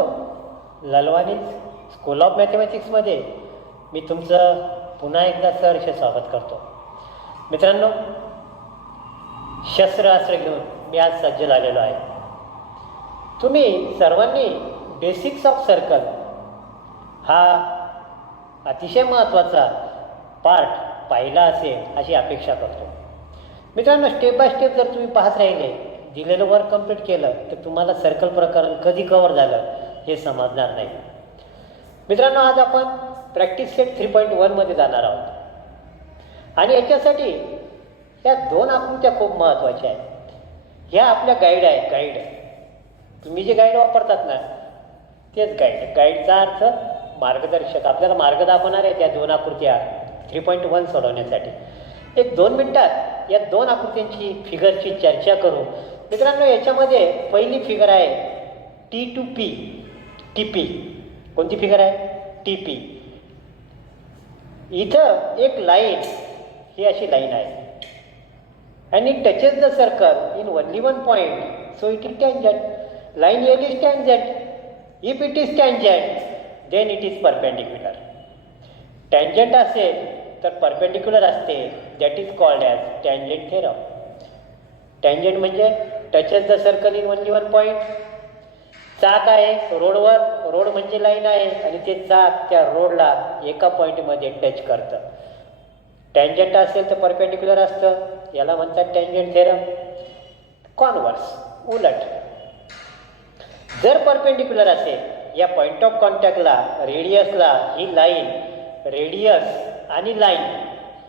मित्रांनो, ललवानीज school of मॅथमॅटिक्समध्ये मी तुमचं पुन्हा एकदा सहर्ष स्वागत करतो. मित्रांनो, शस्त्रास्त्र घेऊन मी आज सज्ज झालेलो आहे. तुम्ही सर्वांनी बेसिक्स ऑफ सर्कल हा अतिशय महत्त्वाचा पार्ट पाहिला असेल अशी अपेक्षा करतो. मित्रांनो, स्टेप बाय स्टेप जर तुम्ही पाहत राहिले, दिलेलं वर्क कंप्लीट केलं तर तुम्हाला सर्कल प्रकरण कधी कव्हर झालं हे समजणार नाही. मित्रांनो, आज आपण प्रॅक्टिस सेट 3.1 जाणार आहोत आणि याच्यासाठी ह्या दोन आकृत्या खूप महत्त्वाच्या आहेत. ह्या आपल्या गाईड आहेत. गाईड तुम्ही जे गाईड वापरतात ना तेच गाईड. गाईडचा अर्थ मार्गदर्शक, आपल्याला मार्ग दाखवणार आहे त्या दोन आकृत्या 3.1 सोडवण्यासाठी. एक 2 मिनिटात या दोन आकृत्यांची फिगरची चर्चा करू. मित्रांनो, याच्यामध्ये पहिली फिगर आहे T2P. TP कोणती फिगर आहे? TP. इथं एक लाईन, ही अशी लाईन आहे and it touches the circle in only one point, so it is tangent. Line L is tangent. If it is tangent, then it is perpendicular. Tangent असेल तर perpendicular असते, that is called as tangent theorem. Tangent म्हणजे touches the circle in only one point. चाक आहे रोडवर, road म्हणजे line आहे आणि ते चाक त्या रोडला एका पॉईंटमध्ये टच करतं. टँजंट असेल तर परपेंडिक्युलर असतं, याला म्हणतात टँजंट थेरम. कॉन्व्हर्स, उलट, जर परपेंडिक्युलर असेल या पॉईंट ऑफ कॉन्टॅक्टला, रेडियसला, ही लाईन, रेडियस आणि लाईन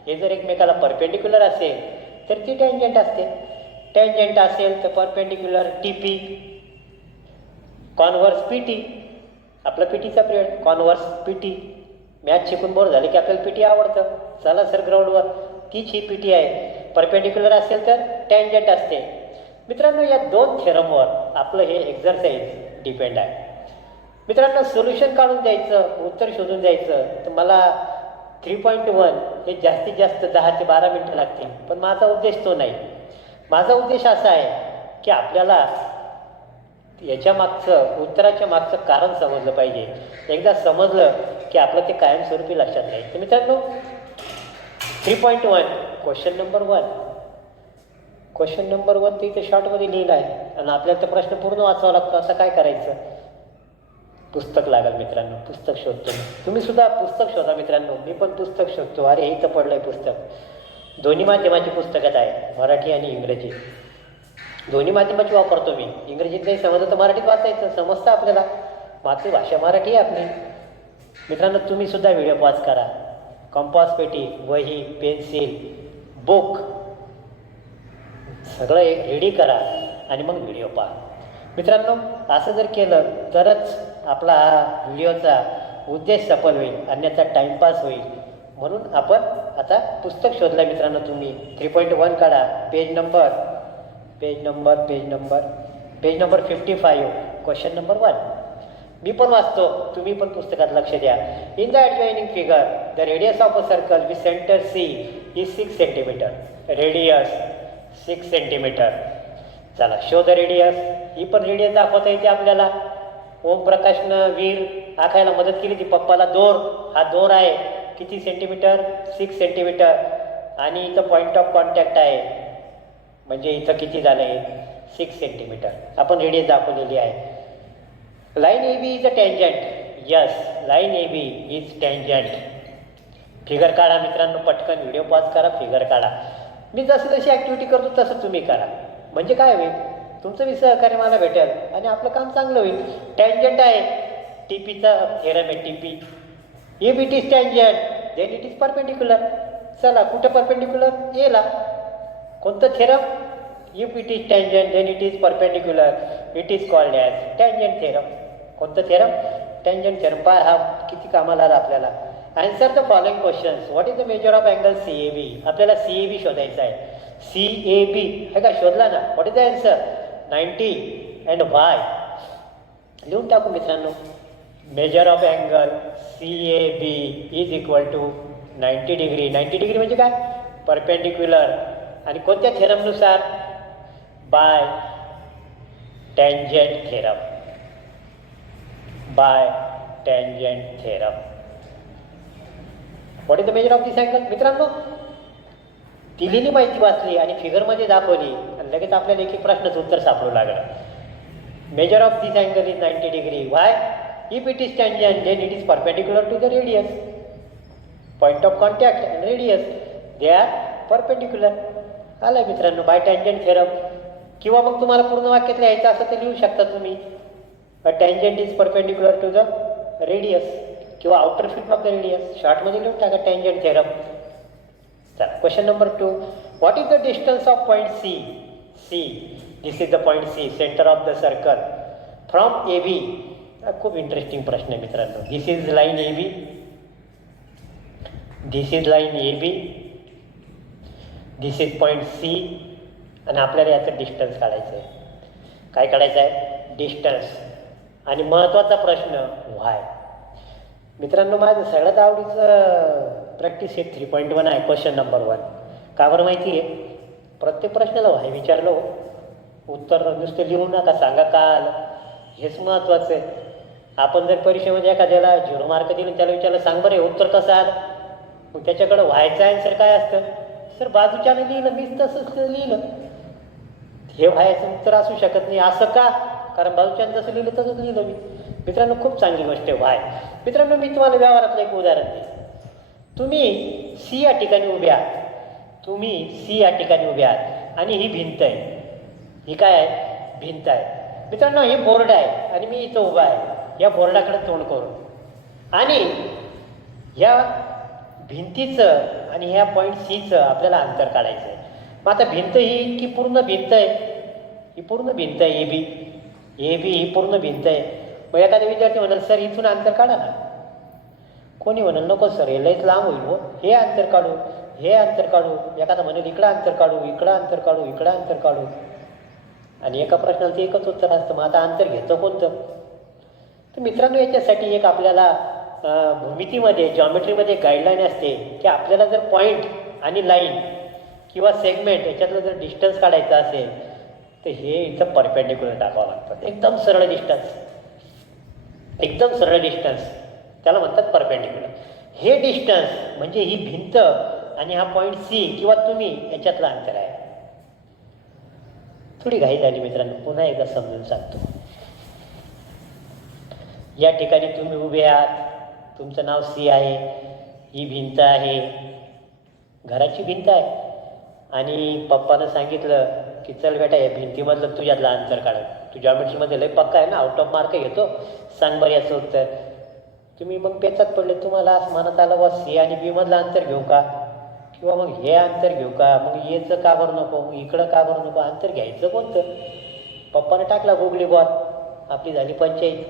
हे जर एकमेकाला परपेंडिक्युलर असेल तर ती टँजंट असते. टँजंट असेल तर परपेंडिक्युलर TP. कॉन्व्हर्स PT, आपला PTचा पिरियड. Converse PT. मॅथ शिकून बोर झाले की आपल्याला PT आवडतं. चला सर ग्राउंडवर, तीच ही PT आहे. परपेंडिक्युलर असेल तर टँजंट असते. मित्रांनो, या दोन थेरमवर आपलं हे एक्झरसाइज डिपेंड आहे. मित्रांनो, सोल्युशन काढून द्यायचं, उत्तर शोधून द्यायचं तर मला 3.1 हे जास्तीत जास्त 10 ते 12 मिनटं लागतील. पण माझा उद्देश तो नाही. माझा उद्देश असा आहे की आपल्याला याच्या मागचं, उत्तराच्या मागचं कारण समजलं पाहिजे. एकदा समजलं की आपलं ते कायमस्वरूपी लक्षात राहील. तर मित्रांनो, 3.1 क्वेश्चन नंबर 1. क्वेश्चन नंबर 1 तर इथे शॉर्टमध्ये लिहिलं आहे आणि आपल्याला तो प्रश्न पूर्ण वाचावा लागतो. आता काय करायचं? पुस्तक लागेल मित्रांनो, पुस्तक शोधतो. तुम्ही सुद्धा पुस्तक शोधा मित्रांनो. मी पण पुस्तक शोधतो. अरे, इथं पडलं आहे पुस्तक. दोन्ही माध्यमाची पुस्तकात आहे, मराठी आणि इंग्रजी. दोन्ही माध्यमाची वापरतो मी. इंग्रजीत नाही समजलं तर मराठीत वाचायचं, समजतं आपल्याला. मातृभाषा मराठी आहे आपली. मित्रांनो, तुम्ही सुद्धा व्हिडिओ पॉज करा. कंपास पेटी, वही, पेन्सिल, बुक सगळं एक रेडी करा आणि मग व्हिडिओ पहा. मित्रांनो, असं जर केलं तरच आपला हा व्हिडिओचा उद्देश सफल होईल, अन्यथा टाईमपास होईल. म्हणून आपण आता पुस्तक शोधलं. मित्रांनो, तुम्ही 3.1 काढा. Page number 55, question number 1. मी पण वाचतो, तुम्ही पण पुस्तकात लक्ष द्या. In the adjoining figure the radius of a circle with centre C is 6 centimetre. Radius 6 centimetre. चला, शोध रेडियस. ही पण रेडियस दाखवता येते आपल्याला. ओमप्रकाशनं वीर आखायला मदत केली ती पप्पाला. दोर, हा दोर आहे. किती सेंटीमीटर? 6 सेंटीमीटर. आणि इथं पॉईंट ऑफ कॉन्टॅक्ट आहे, म्हणजे इथं किती झालं आहे? 6 सेंटीमीटर. आपण रेडियस दाखवलेली आहे. Line AB is a tangent. Yes, line AB is tangent. Figure काढा मित्रांनो, पटकन व्हिडिओ पॉज करा, फिगर काढा. मी जसं जशी ॲक्टिव्हिटी करतो तसं तुम्ही करा. म्हणजे काय होईल, तुमचं बी सहकार्य मला भेटेल आणि आपलं काम चांगलं होईल. टँजंट आहे, TPचा थेरम आहे. TP. If it is tangent then it is perpendicular. चला, कुठं परपेंडिक्युलर? Aला. कोणतं theorem? If it is tangent then it is perpendicular. It is called as tangent theorem. कोणतं थेरम? Tangent theorem. पहा, हा किती कामाला आला आपल्याला. Answer the following questions. What is the measure of angle CAB? आपल्याला CAB शोधायचा आहे. CAB हे का शोधला ना? What is the answer? 90 and Y. लिहून टाकू मित्रांनो. Measure of angle CAB is equal to 90 degree. 90 degree म्हणजे काय? परपेंडिक्युलर. आणि कोणत्या थेरमनुसार? By tangent theorem. By tangent theorem. What is the measure of this angle? मित्रांनो, दिलेली माहिती वाचली आणि फिगरमध्ये दाखवली आणि लगेच आपल्याला एक एक प्रश्नाचं उत्तर सापडू लागलं. Measure of this angle is 90 degree. Why? If it is tangent then it is perpendicular to the radius. Point of contact and radius they are perpendicular. आलं मित्रांनो, बाय टँजंट थेरम. किंवा मग तुम्हाला पूर्ण वाक्यात लिहायचं असं ते लिहू शकता तुम्ही. Tangent is perpendicular to the radius किंवा outer film of the radius. शॉर्टमध्ये लिहून टाका टँजंट थेरम. चला, question number 2. What is the distance of point C? C, this is the point C, centre of the circle, from A B. खूप interesting प्रश्न आहे मित्रांनो. This is line A B, this is line A B, this is point C आणि आपल्याला याचं distance काढायचं आहे. काय काढायचं आहे? डिस्टन्स. आणि महत्त्वाचा प्रश्न व्हाय. मित्रांनो, माझं सगळ्यात आवडीचं प्रॅक्टिस एक 3.1 आहे, क्वेश्चन नंबर 1. का बरं माहिती आहे? प्रत्येक प्रश्नाला व्हाय विचारलो, उत्तर नुसतं लिहू नका, सांगा का आलं. हेच महत्त्वाचं आहे. आपण जर परीक्षेमध्ये एखाद्याला 0 मार्क दिले त्याला विचारलं सांग बरं उत्तर कसं आलं, मग त्याच्याकडं व्हायचं आन्सर काय असतं? सर बाजूच्यानं लिहिलं, मीच तसंच लिहिलं. हे व्हायचं उत्तर असू शकत नाही. असं का? कारण बाजूच्यानं जसं लिहिलं तसंच लिहिलं मी. मित्रांनो, खूप चांगली गोष्ट आहे व्हाय. मित्रांनो, मी तुम्हाला व्यवहारातलं एक उदाहरण देईन. तुम्ही सी या ठिकाणी उभे आहात, तुम्ही सी या ठिकाणी उभे आहात आणि ही भिंत आहे. ही काय आहे? भिंत आहे. मित्रांनो, हे बोर्ड आहे आणि मी इथं उभा आहे या बोर्डाकडे तोंड करून. आणि ह्या भिंतीचं आणि ह्या पॉईंट सीचं आपल्याला अंतर काढायचं आहे. मग आता भिंत ही इतकी पूर्ण भिंत आहे, ही पूर्ण भिंत आहे ए बी. ए बी ही पूर्ण भिंत आहे. मग एखादा विद्यार्थी म्हणाल सर इथून अंतर काढा ना. कोणी म्हणाल नको सर हे लयच लांब होईल हो, हे अंतर काढू, हे अंतर काढू. एखादा म्हणेल इकडं अंतर काढू, इकडं अंतर काढू, इकडं अंतर काढू. आणि एका प्रश्नाला ते एकच उत्तर असतं. मग आता अंतर घ्यायचं कोणतं? तर मित्रांनो, याच्यासाठी एक आपल्याला भूमितीमध्ये जॉमेट्रीमध्ये गाईडलाईन असते की आपल्याला जर पॉईंट आणि लाईन किंवा सेगमेंट याच्यातलं जर डिस्टन्स काढायचं असेल तर हे इथं परपेंडिक्युलर टाकावं लागतं. एकदम सरळ डिस्टन्स, एकदम सरळ डिस्टन्स, त्याला म्हणतात परपेंडिक्युलर. हे डिस्टन्स म्हणजे ही भिंत आणि हा पॉईंट सी किंवा तुम्ही याच्यातलं अंतर आहे. थोडी घाई झाली मित्रांनो, पुन्हा एकदा समजून सांगतो. या ठिकाणी तुम्ही उभे आहात, तुमचं नाव सी आहे, ही भिंत आहे, घराची भिंत आहे. आणि पप्पानं सांगितलं की चल बेटा या भिंतीमधलं तुझ्यातलं अंतर काढ. तू जॉमेट्रीमध्ये लय पक्का आहे ना, आउट ऑफ मार्क घेतो, सांग बरं याचं उत्तर. तुम्ही मग पेचात पडले, तुम्हाला असं म्हणत आलं बा सी आणि बी मधलं अंतर घेऊ का किंवा मग हे अंतर घेऊ का, मग येचं का बरं नको, मग इकडं का बरं नको, अंतर घ्यायचं कोणतं? पप्पानं टाकला गुगली बॉल, आपली झाली पंचायत.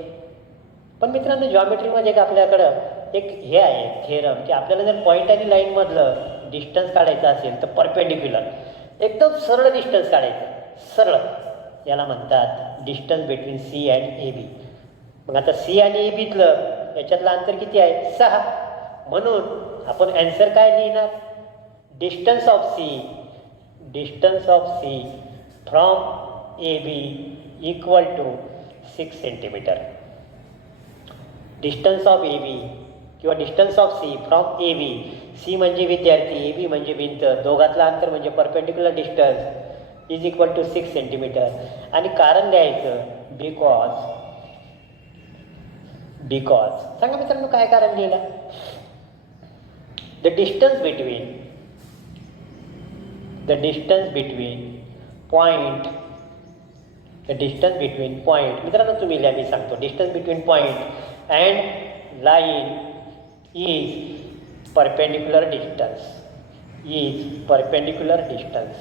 पण मित्रांनो, जॉमेट्रीमध्ये एक आपल्याकडं एक हे आहे थेरम की आपल्याला जर पॉईंट आणि लाईनमधलं डिस्टन्स काढायचं असेल तर परपेंडिक्युलर एकदम सरळ डिस्टन्स काढायचं, सरळ. याला म्हणतात distance between C and A B. मग आता सी आणि ए बीतलं याच्यातलं अंतर किती आहे? 6. म्हणून आपण ॲन्सर काय लिहिणार? Distance of C, distance of C from A B equal to 6 centimetre. Distance of A B किंवा distance of C from A B. C म्हणजे विद्यार्थी, ए बी म्हणजे भिंत, दोघातलं अंतर म्हणजे perpendicular distance is equal to 6 centimetre. आणि कारण लिहायचं बिकॉज. बिकॉज सांगा मित्रांनो काय कारण लिहिलं? The distance between, the distance between point, the distance between point. मित्रांनो तुम्ही लिहा, मी सांगतो. Distance between point and line is perpendicular distance, is perpendicular distance,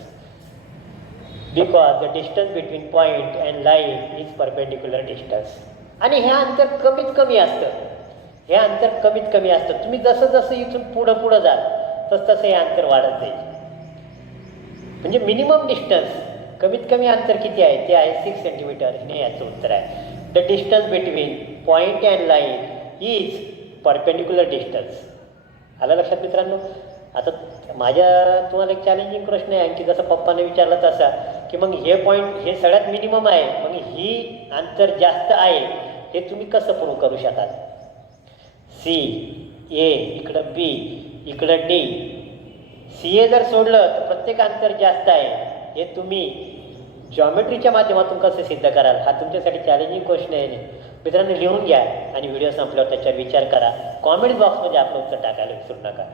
because the distance between point and line is perpendicular distance. आणि हे अंतर कमीत कमी असतं, हे अंतर कमीत कमी असतं. तुम्ही जसं जसं इथून पुढं पुढं जाल तसं हे अंतर वाढत जाईल. म्हणजे मिनिमम डिस्टन्स, कमीत कमी अंतर किती आहे ते आहे 6 सेंटीमीटर. हे याचं उत्तर आहे. The distance between point and line is perpendicular distance. आलं लक्षात मित्रांनो? आता माझ्या तुम्हाला एक चॅलेंजिंग प्रश्न आहे की जसं पप्पाने विचारला तसा की मग हे पॉईंट हे सगळ्यात मिनिमम आहे, मग ही अंतर जास्त आहे हे तुम्ही कसं प्रूव्ह करू शकाल? सी ए, इकडं बी, इकडं डी. सी ए जर सोडलं तर प्रत्येक अंतर जास्त आहे, हे तुम्ही जॉमेट्रीच्या माध्यमातून कसं सिद्ध कराल? हा तुमच्यासाठी चॅलेंजिंग क्वेश्चन आहे. मित्रांनो लिहून घ्या आणि व्हिडिओ संपल्यावर त्याच्यावर विचार करा. कॉमेंट बॉक्समध्ये आपलं उत्तर टाकायला विसरू नका.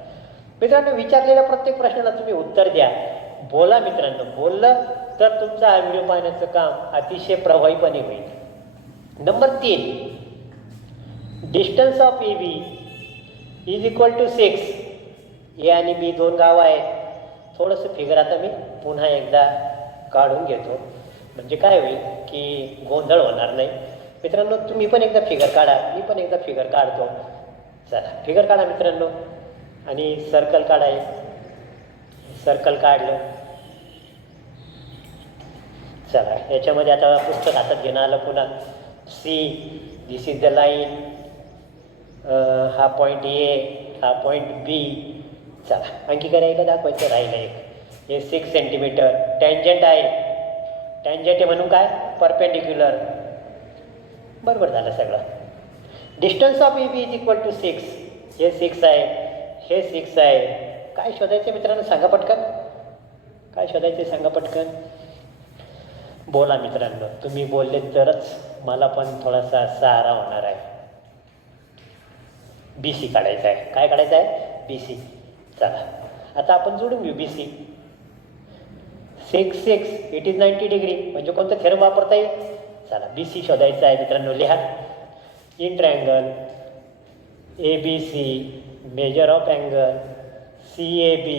मित्रांनो विचारलेल्या प्रत्येक प्रश्नाला तुम्ही उत्तर द्या. बोला मित्रांनो, बोललं तर तुमचा हा व्हिडिओ पाहण्याचं काम अतिशय प्रभावीपणे होईल. Number 3, distance of A B is equal to 6. A आणि बी दोन गावं आहेत. थोडंसं फिगर आता मी पुन्हा एकदा काढून घेतो, म्हणजे काय होईल की गोंधळ होणार नाही. मित्रांनो तुम्ही पण एकदा फिगर काढा, मी पण एकदा फिगर काढतो. चला फिगर काढा मित्रांनो आणि सर्कल काढाय. सर्कल काढलं. चला याच्यामध्ये आता पुस्तक हातात घेणं आलं पुन्हा. See, this is the line. हा पॉईंट ए, हा पॉईंट बी. चला आणखी करायला दाखवायचं राहिलं एक. हे 6 सेंटीमीटर टँजंट आहे. टँजंट आहे म्हणून काय? परपेंडिक्युलर. बरोबर झालं सगळं. Distance of A B is equal to 6. हे 6 आहे, हे 6 आहे. काय शोधायचं मित्रांनो सांगा पटकन? काय शोधायचं सांगा पटकन? बोला मित्रांनो, तुम्ही बोलले तरच मला पण थोडासा सहारा होणार आहे. बी सी काढायचं आहे. काय काढायचं आहे? B C. चला आता आपण जोडून घेऊ B C. 6 6 it is 90 degree. म्हणजे कोणतं थेरम वापरता येईल? चला बी सी शोधायचं आहे मित्रांनो. लिहा. In triangle A B C, measure of angle C A B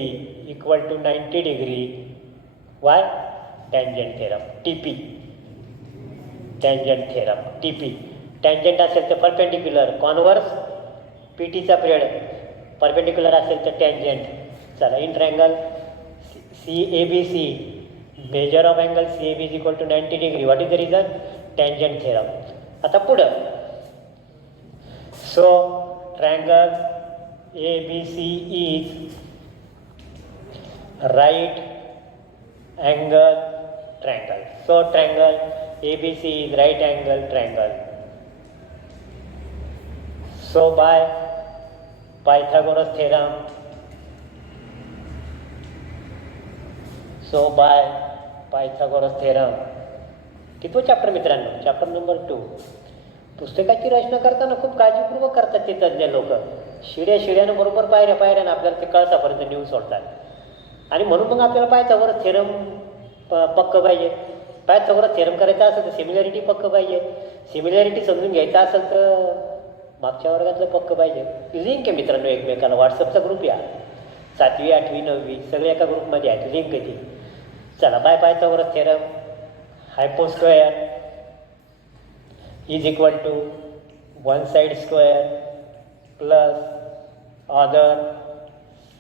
equal to 90 degree. Why? Tangent theorem, T P. Tangent theorem, T P. Tangent असेल तर परपेंडिक्युलर, कॉन्व्हर्स पी टीचा पिरियड. परपेंडिक्युलर असेल तर tangent. चला in triangle C A B C, measure of angle C A B is equal to 90 degree. What is the reason? Tangent theorem. आता पुढं. So triangle A B C is right angle triangle. So triangle A B C is right angle triangle. So by Pythagoras theorem, so by Pythagoras theorem. कितवं chapter मित्रांनो? Chapter number 2. पुस्तकाची रचना करताना खूप काळजीपूर्वक करतात ते तज्ज्ञ लोक. शिड्यानं बरोबर पायऱ्या पायऱ्यानं आपल्याला ते कळसापर्यंत नेऊन सोडतात. आणि म्हणून मग आपल्याला पायथागोरस थेरम पक्क पाहिजे. पायथागोरस थेरम करायचा असेल तर सिमिलॅरिटी पक्क पाहिजे. सिमिलॅरिटी समजून घ्यायचा असेल तर मागच्या वर्गातलं पक्क पाहिजे. लिंक आहे मित्रांनो एकमेकाला. व्हॉट्सअपचा ग्रुप या. 7वी 8वी 9वी सगळे एका ग्रुपमध्ये आहेत. लिंक आहे ती. चला by Pythagoras theorem. Hypo square is equal to one side square plus other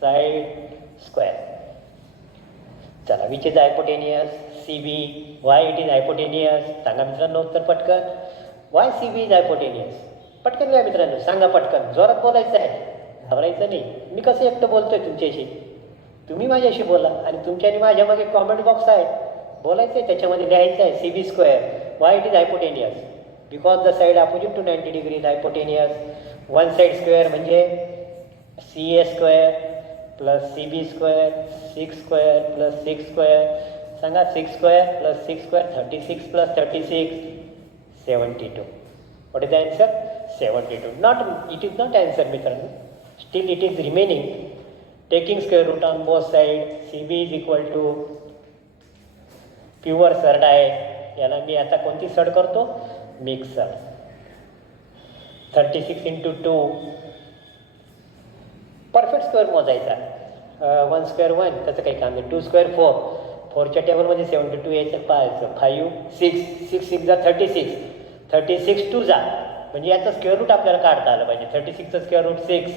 side square. चला which is hypotenuse? C B. Why it is hypotenuse? सांगा मित्रांनो उत्तर पटकन. Why C B is hypotenuse? पटकन घ्या मित्रांनो, सांगा पटकन. जोरात बोलायचं आहे, घाबरायचं नाही. मी कसं एकटं बोलतोय तुमच्याशी, तुम्ही माझ्याशी बोला. आणि तुमच्या आणि माझ्या मागे कॉमेंट बॉक्स आहे, बोलायचं आहे, त्याच्यामध्ये लिहायचं आहे C B square. Why it is hypotenuse? Because the side opposite to 90 degree is hypotenuse. One side square म्हणजे C A square plus C B square. 6 square plus 6 square. सांगा 6 square plus 6 square 36 plus 36 72. What is the answer? 72. Not, it is not answer मित्रांनो. Still it is remaining. Taking square root on both sides, CB is equal to pure surd आहे. याला मी आता कोणती surd करतो? Mix surd. 36 into 2. Perfect square मोजायचा. 1 square 1 त्याचं काही काम नाही. 2 स्क्वेअर 4. 4च्या टेबलमध्ये 72 यायचं पाहायचं. 5 6 6 6 जा 36. 36 2 जा म्हणजे याचं स्क्वेअर रूट आपल्याला काढता आलं पाहिजे. 36चं square root 6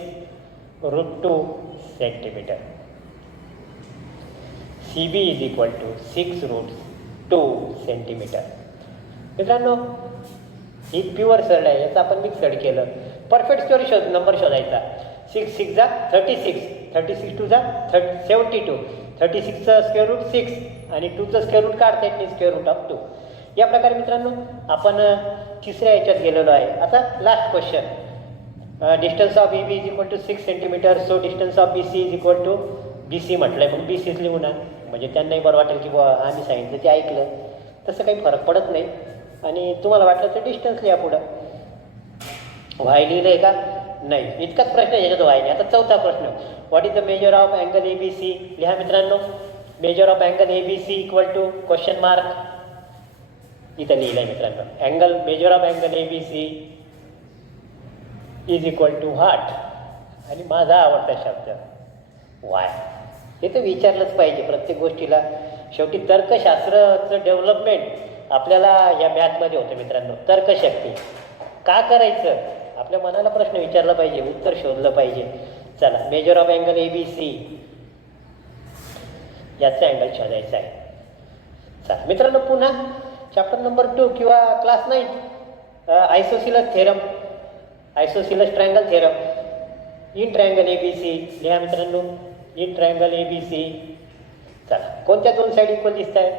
√2 centimetre. C B is equal to 6√2 centimetre. मित्रांनो ही प्युअर सर्ड आहे. याचं आपण मिक्स सर्ड केलं. परफेक्ट स्क्वेअर नंबर शोधायचा. 6 6 जा 36. 36 2 जा 72. 36चं स्क्वेअर रूट 6 आणि 2चं स्क्वेअर रूट काढता येत नाही. Square root of 2. या प्रकारे मित्रांनो आपण तिसऱ्या याच्यात गेलेलो आहे. आता last question. Distance of A B is equal to 6 centimetre. So distance of B C is equal to B C म्हटलं आहे, मग बी सीच लिहू ना. म्हणजे त्यांनाही बरं वाटेल की बुवा आम्ही सांगितलं ते ऐकलं. तसं काही फरक पडत नाही. आणि तुम्हाला वाटलं तर डिस्टन्स लिहा पुढं. वाय लिहिलं आहे का? नाही. इतकाच प्रश्न याच्यात वाय नाही. आता चौथा प्रश्न. What is the measure of angle A B C? लिहा मित्रांनो. Measure of angle A B C equal to question mark. इथं लिहिलं आहे मित्रांनो. Angle measure of angle A B C is equal to what? आणि माझा आवडता शब्द वाय. हे तर विचारलंच पाहिजे प्रत्येक गोष्टीला. शेवटी तर्कशास्त्राचं डेव्हलपमेंट आपल्याला या मॅथमध्ये होतं मित्रांनो. तर्कशक्ती का करायचं? आपल्या मनाला प्रश्न विचारला पाहिजे, उत्तर शोधलं पाहिजे. चला, measure of angle A B C याचा अँगल शोधायचा आहे. चला मित्रांनो, पुन्हा चॅप्टर नंबर 2 किंवा class 9 isosceles theorem, isosceles triangle theorem in triangle A B C. लिहा मित्रांनो, in triangle A B C. चला, कोणत्या दोन साईड इक्वल दिसत आहे?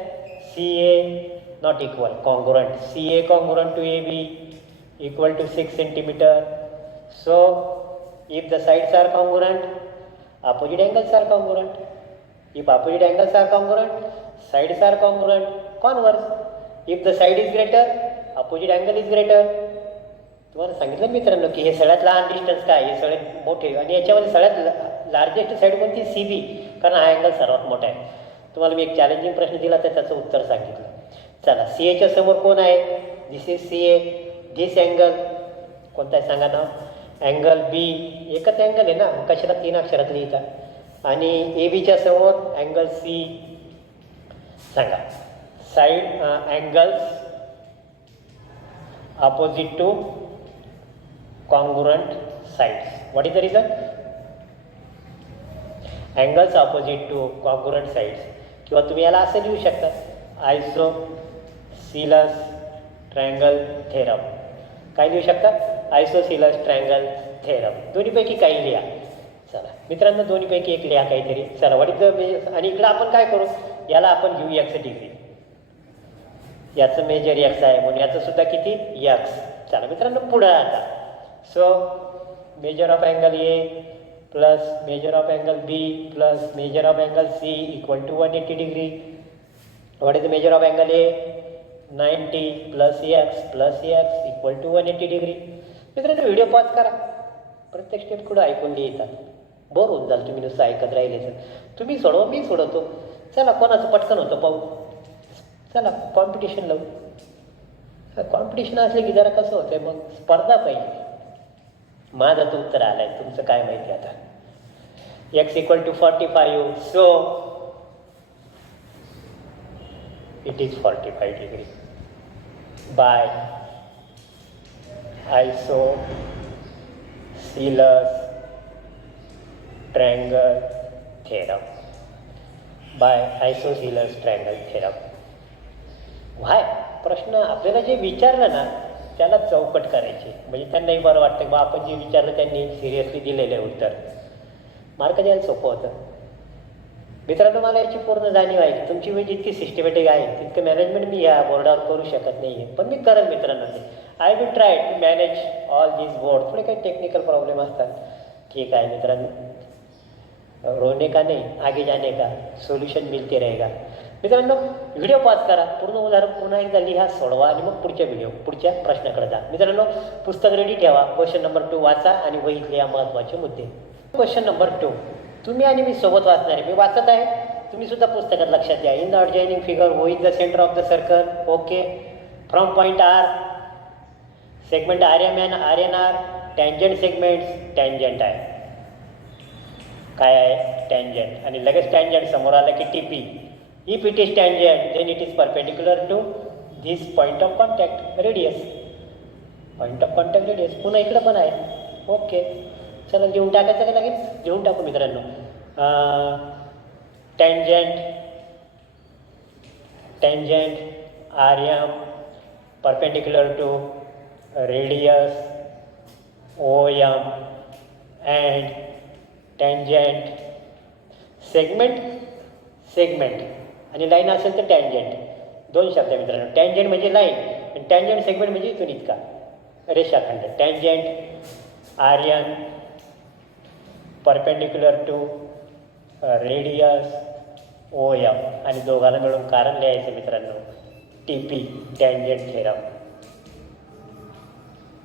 C A not equal, congruent. C A congruent to A B equal to 6 centimetre. So if the sides are congruent, opposite angles are congruent. If opposite angles are congruent, sides are congruent, converse. If the side is greater, opposite angle is greater. तुम्हाला सांगितलं मित्रांनो की हे सगळ्यात लहान distance काय? हे सगळ्यात मोठे. आणि याच्यामध्ये सगळ्यात लार्जेस्ट साईड कोणती? सी बी, कारण हा अँगल सर्वात मोठा आहे. तुम्हाला मी एक चॅलेंजिंग प्रश्न दिला तर त्याचं उत्तर सांगितलं. चला, सी एच्या समोर कोण आहे? This is C A. This angle कोणता आहे सांगा ना? Angle B. एकच अँगल आहे ना, कशाला 3 अक्षरात लिहिता? आणि ए बीच्या समोर अँगल सी. सांगा, side angles opposite two congruent sides. What is the reason? Angles opposite two congruent sides. किंवा तुम्ही याला असं लिहू शकता, आयसोसिलस ट्रायंगल थेरम. काय लिहू शकता? आयसोसिलस ट्रायंगल थेरम. दोन्हीपैकी काही लिहा. चला मित्रांनो, दोन्हीपैकी एक लिहा काहीतरी. चला, व्हॉट इज द, आणि इकडं आपण काय करू? याला आपण घेऊ एक्स डिग्री. याचं मेजर एक्स आहे म्हणून याचं सुद्धा किती? एक्स. चला मित्रांनो, पुढं आता. So measure of angle A plus measure of angle B plus measure of angle C equal to 180 degree. What is the measure of angle A? 90 plus X equal to 180 degree. मित्रांनो, video pause करा. प्रत्येक step कुठं ऐकून लिहितात. Bore होऊन जाल तुम्ही नुसतं ऐकत राहिले तर. तुम्ही सोडवा, मी सोडवतो. चला, कोणाचं पटकन होतं पाहू. चला, कॉम्पिटिशन लावू. कॉम्पिटिशन असले की जरा कसं होतंय, मग स्पर्धा पाहिजे. माझं तर उत्तर आलं आहे, तुमचं काय माहिती आता. X equal to 45. So it is 45 degree by isosceles triangle theorem. By isosceles triangle theorem. Why? प्रश्न आपल्याला जे विचारलं ना त्याला चौकट करायची, म्हणजे त्यांनाही बरं वाटतं बा आपण जे विचारलं त्यांनी सिरियसली दिलेलं आहे उत्तर. मार्क द्यायला सोपं होतं. मित्रांनो, मला याची पूर्ण जाणीव आहे की तुमची वेळ जितकी सिस्टमॅटिक आहे तितकं मॅनेजमेंट मी या बोर्डावर करू शकत नाही आहे, पण मी करेन मित्रांनो. I will try to manage all this board. थोडे काही टेक्निकल प्रॉब्लेम असतात. ठीक आहे मित्रांनो, रोने का नाही आगे जाने का, सोल्युशन मिळते रहेगा. मित्रांनो, व्हिडिओ पॉज करा, पूर्ण उदाहरण पुन्हा एकदा लिहा, सोडवा आणि मग पुढच्या प्रश्नाकडे जा. मित्रांनो, पुस्तक रेडी ठेवा. क्वेश्चन नंबर 2 वाचा आणि वहीत लिहा महत्त्वाचे मुद्दे. क्वेश्चन नंबर 2 तुम्ही आणि मी सोबत वाचणार आहे. मी वाचत आहे, तुम्ही सुद्धा पुस्तकात लक्षात द्या. In the adjoining figure O is the centre of the circle. Okay. From point R segment R M N R N R tangent segments tangent आहे. काय आहे? टँजंट. आणि लगेच टँजंट समोर आलं की T P. If it is tangent, then it is perpendicular to this point of contact, radius. Point of contact radius. पुन्हा इकडं पण आहे. ओके, चला लिहून टाकायचं का लगेच? लिहून टाकू मित्रांनो. tangent RM perpendicular to radius OM and tangent segment आणि लाईन असेल तर टँजंट. दोन शब्द आहे मित्रांनो. टँजंट म्हणजे लाईन आणि टँजंट सेगमेंट म्हणजे इथून इतका रेषाखंड. टँजंट आर्यन perpendicular to radius O M आणि दोघांना मिळून कारण लिहायचं मित्रांनो TP टँजंट थेरम.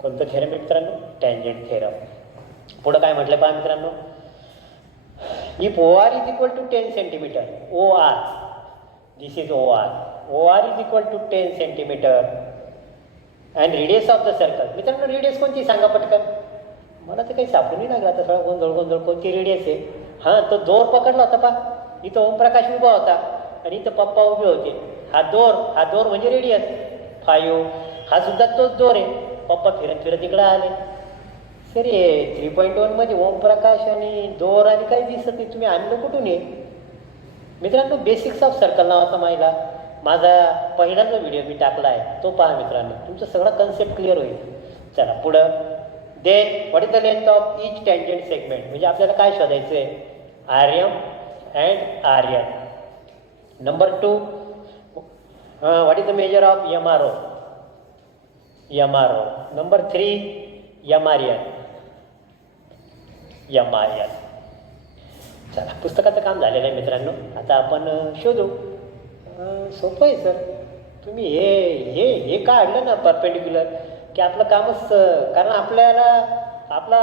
कोणतं थेरम आहे मित्रांनो? Tangent theorem. पुढं काय म्हटलं पहा मित्रांनो, if OR is equal to 10 centimetre, OR this is OR is equal to 10 centimetre and radius of the circle. मित्रांनो रेडियस कोणती सांगा पटकन, मला तर काही सापडून नाही लागला. आता सगळा गोंधळ कोणती रेडियस आहे? हां, तो दोर पकडला होता पा. इथं ओमप्रकाश उभा होता आणि इथं पप्पा उभे होते. हा दोर म्हणजे रेडियस 5. हा सुद्धा तोच दोर आहे. पप्पा फिरत इकडं आले. सर हे 3.1 मध्ये ओमप्रकाश आणि दोर आणि काही दिसत नाही, तुम्ही आणलं कुठून हे? मित्रांनो बेसिक्स ऑफ सर्कल नावाचा माझा पहिला जो व्हिडिओ मी टाकला आहे तो पहा मित्रांनो, तुमचं सगळं कन्सेप्ट क्लिअर होईल. चला पुढं. Then what is the length of each tangent segment, म्हणजे आपल्याला काय शोधायचं आहे? RM and RN. Number 2 what is the measure of MRO. Number 3 MRN. चला पुस्तकाचं काम झालेलं आहे मित्रांनो, आता आपण शोधू. सोपं आहे सर. तुम्ही हे काढलं ना परपेंडिक्युलर की आपलं कामच, कारण आपला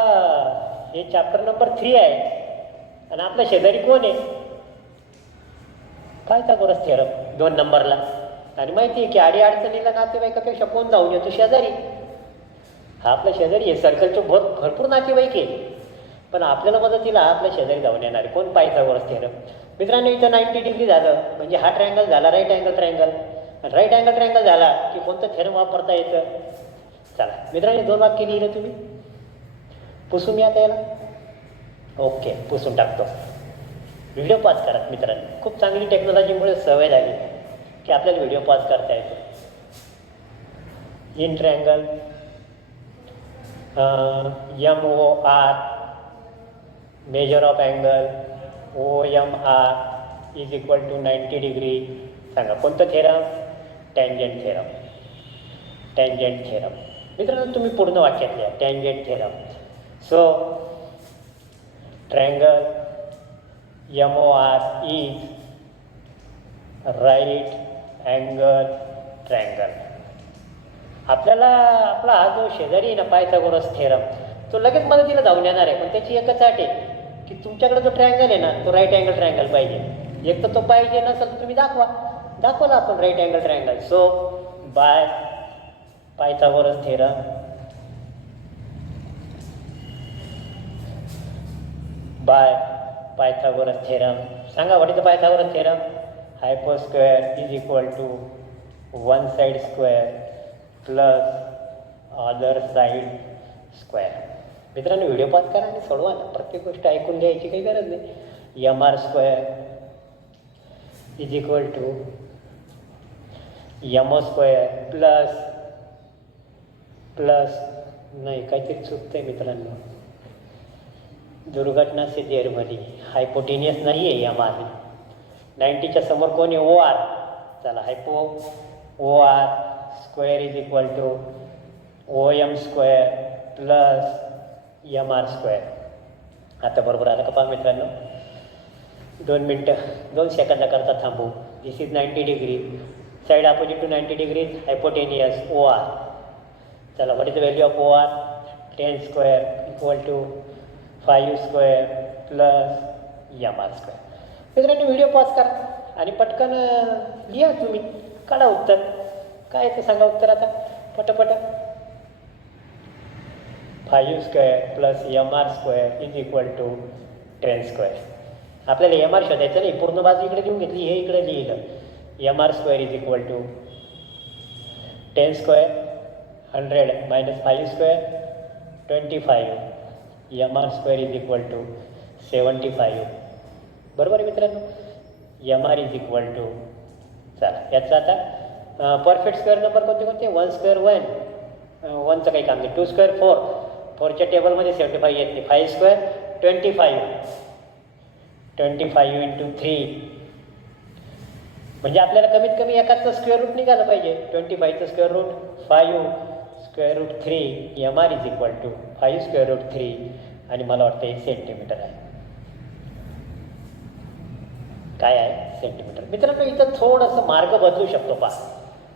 हे चॅप्टर नंबर 3 आहे आणि आपला शेजारी कोण आहे? पायथागोरस थेरम 2 नंबरला. आणि माहिती आहे की अडीअडचणीला नातेवाईकापेक्षा कोण जाऊन येतो? शेजारी. हा आपला शेजारी आहे. सर्कलचे भरपूर नातेवाईक आहे, पण आपल्याला मदतीला आपल्या शेजारी जाऊन येणार आहे कोण? Pythagoras theorem. मित्रांनो इथं 90 डिग्री झालं म्हणजे हा ट्रायंगल झाला right angle triangle. Right angle triangle झाला की कोणतं थेरम वापरता येतं? चला मित्रांनो 2 वाक्य लिहिलं तुम्ही. पुसून या त्याला. ओके पुसून टाकतो. व्हिडिओ पॉज करा मित्रांनो. खूप चांगली टेक्नॉलॉजीमुळे सवय झाली की आपल्याला व्हिडिओ पॉज करता येतो. In triangle MOR measure of angle OMR is equal to 90 degree. सांगा कोणतं थेरम? Tangent theorem. मित्रांनो तुम्ही पूर्ण वाक्यात लिहा tangent theorem. So triangle MOR is right angle triangle. आपला हा जो शेजारी आहे ना पायथागोरस थेरम, तो लगेच मदतीला जाऊन येणार आहे, पण त्याची एकच अट आहे की तुमच्याकडे जो ट्रायंगल आहे ना तो राईट अँगल ट्रायंगल पाहिजे. एक तर तो पाहिजे नसेल तर तुम्ही दाखवला आपण right angle triangle. So by Pythagoras theorem सांगा what is the Pythagoras theorem? Hypo square is equal to 1 side square plus other side square. मित्रांनो व्हिडिओ पॉज करा आणि सोडवा ना, प्रत्येक गोष्ट ऐकून घ्यायची काही गरज नाही. MR square is equal to MO square plus नाही काहीतरी चुकतंय मित्रांनो. दुर्घटना से देर भली. हायपोटेनियस नाही आहे MR. 90च्या समोर कोण आहे? OR. चला OR square is equal to OM square plus MR square. आता बरोबर आलं का पहा मित्रांनो? 2 मिनटं 2 सेकंदाकरता थांबू. This is 90 degree. Side opposite to 90 degree hypotenuse OR. चला what is the value of OR? 10 square equal to 5 square plus MR square. मित्रांनो व्हिडिओ पॉज करा आणि पटकन लिहा तुम्ही. काढा उत्तर. काय ते सांगा उत्तर आता पटपट. 5 square plus MR square is equal to 10 square. आपल्याला MR शोधायचं नाही, पूर्ण बाजू इकडे लिहून घेतली, हे इकडे लिहिलं. MR square is equal to 10 square 100 minus 5 square 25. MR square is equal to 75. बरोबर आहे मित्रांनो? MR is equal to. चला याचा आता परफेक्ट स्क्वेअर नंबर कोणते? 1 स्क्वेअर 1चं काही काम नाही. 2 स्क्वेअर 4च्या टेबलमध्ये 75 येत नाही. 5 स्क्वेअर 25 इंटू 3 म्हणजे आपल्याला कमीत कमी एकाचं स्क्वेअर रूट निघालं पाहिजे. 25चं square root 5 square root 3 M R is equal to 5 square root 3 आणि मला वाटतं हे सेंटीमीटर आहे. काय आहे? सेंटीमीटर. मित्रांनो इथं थोडंसं मार्ग बदलू शकतो पहा.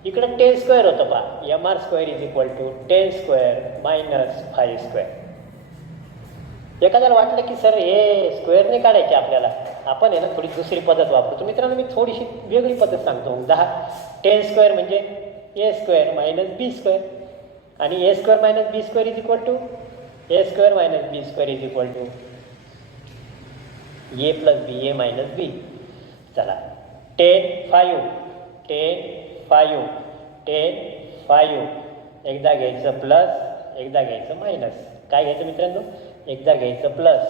इकडं 10 स्क्वेअर होतं पहा. M R square is equal to 10 square minus 5 square. एखाद्याला वाटलं की सर हे स्क्वेअर नाही काढायचे आपल्याला, आपण आहे ना थोडी दुसरी पद्धत वापरतो. मित्रांनो मी थोडीशी वेगळी पद्धत सांगतो. 10 स्क्वेअर म्हणजे A square minus B square आणि A square minus B square is equal to A square minus B square is equal to A plus B A minus B. चला 10 5 एकदा घ्यायचं प्लस एकदा घ्यायचं मायनस. काय घ्यायचं मित्रांनो? एकदा घ्यायचं प्लस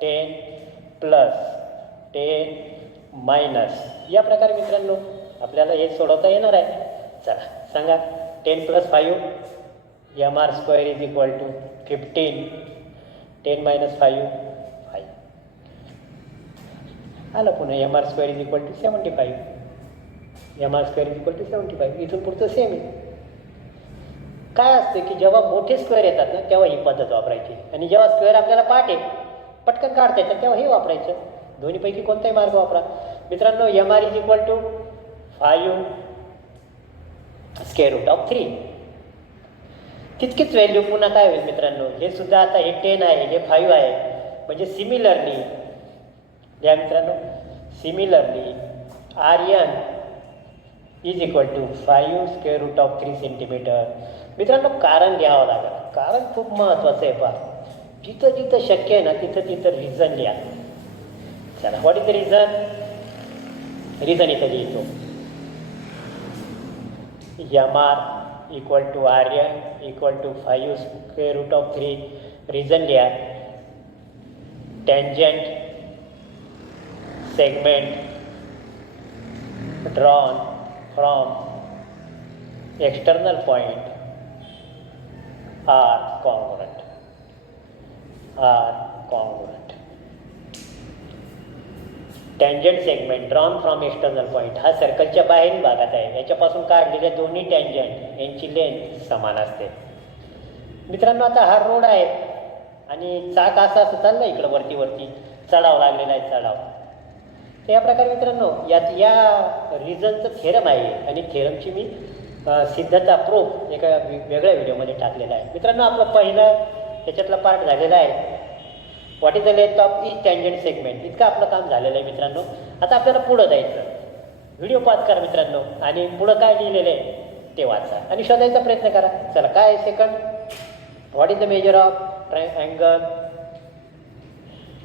10 प्लस 10 मायनस. या प्रकारे मित्रांनो आपल्याला हे सोडवता येणार आहे. चला सांगा 10 plus 5 M R square is equal to 15. 10 minus 5 आलं पुन्हा M R square is equal to 75. M R square is equal to 75. इथून पुढचं सेम आहे. काय असते की जेव्हा मोठे स्क्वेअर येतात ना तेव्हा ही पद्धत वापरायची आणि जेव्हा स्क्वेअर आपल्याला पाठ आहे पटकन काढता येतात तेव्हा हे वापरायचं. दोन्हीपैकी कोणताही मार्ग वापरा. मित्रांनो M R is equal to 5 square root of 3. तितकीच व्हॅल्यू पुन्हा काय होईल मित्रांनो? हे सुद्धा आता हे 10 आहे हे 5 आहे म्हणजे सिमिलरली या मित्रांनो similarly R N is equal to 5 square root of 3 centimetre. मित्रांनो कारण घ्यावं लागेल. कारण खूप महत्त्वाचं आहे पहा. जिथं जिथं शक्य आहे ना तिथं तिथं रिझन लिहा. चला what is the reason? Reason इथं लिहितो. M R equal to R N equal to 5 square root of 3. Reason लिहा. Tangent segment drawn from external point are congruent. Tangent segment drawn from external point हा सर्कलच्या बाहेरील भागात आहे. याच्यापासून काढलेल्या दोन्ही टँजंट यांची लेंथ समान असते. मित्रांनो आता हा रोड आहे आणि चाक असं चाललं इकडं वरती चढाव लागलेला आहे. चढाव या प्रकारे मित्रांनो या रिझनचं थेरम आहे आणि थेरमची मी सिद्धता प्रूफ एका वेगळ्या व्हिडिओमध्ये टाकलेला आहे. मित्रांनो आपलं पहिलं त्याच्यातला पार्ट झालेला आहे. What is the length of each tangent segment. इतकं आपलं काम झालेलं आहे मित्रांनो. आता आपल्याला पुढं जायचं. व्हिडिओ पास करा मित्रांनो आणि पुढं काय लिहिलेलं आहे ते वाचा आणि शोधायचा प्रयत्न करा. चला काय आहे second? What is the measure of triangle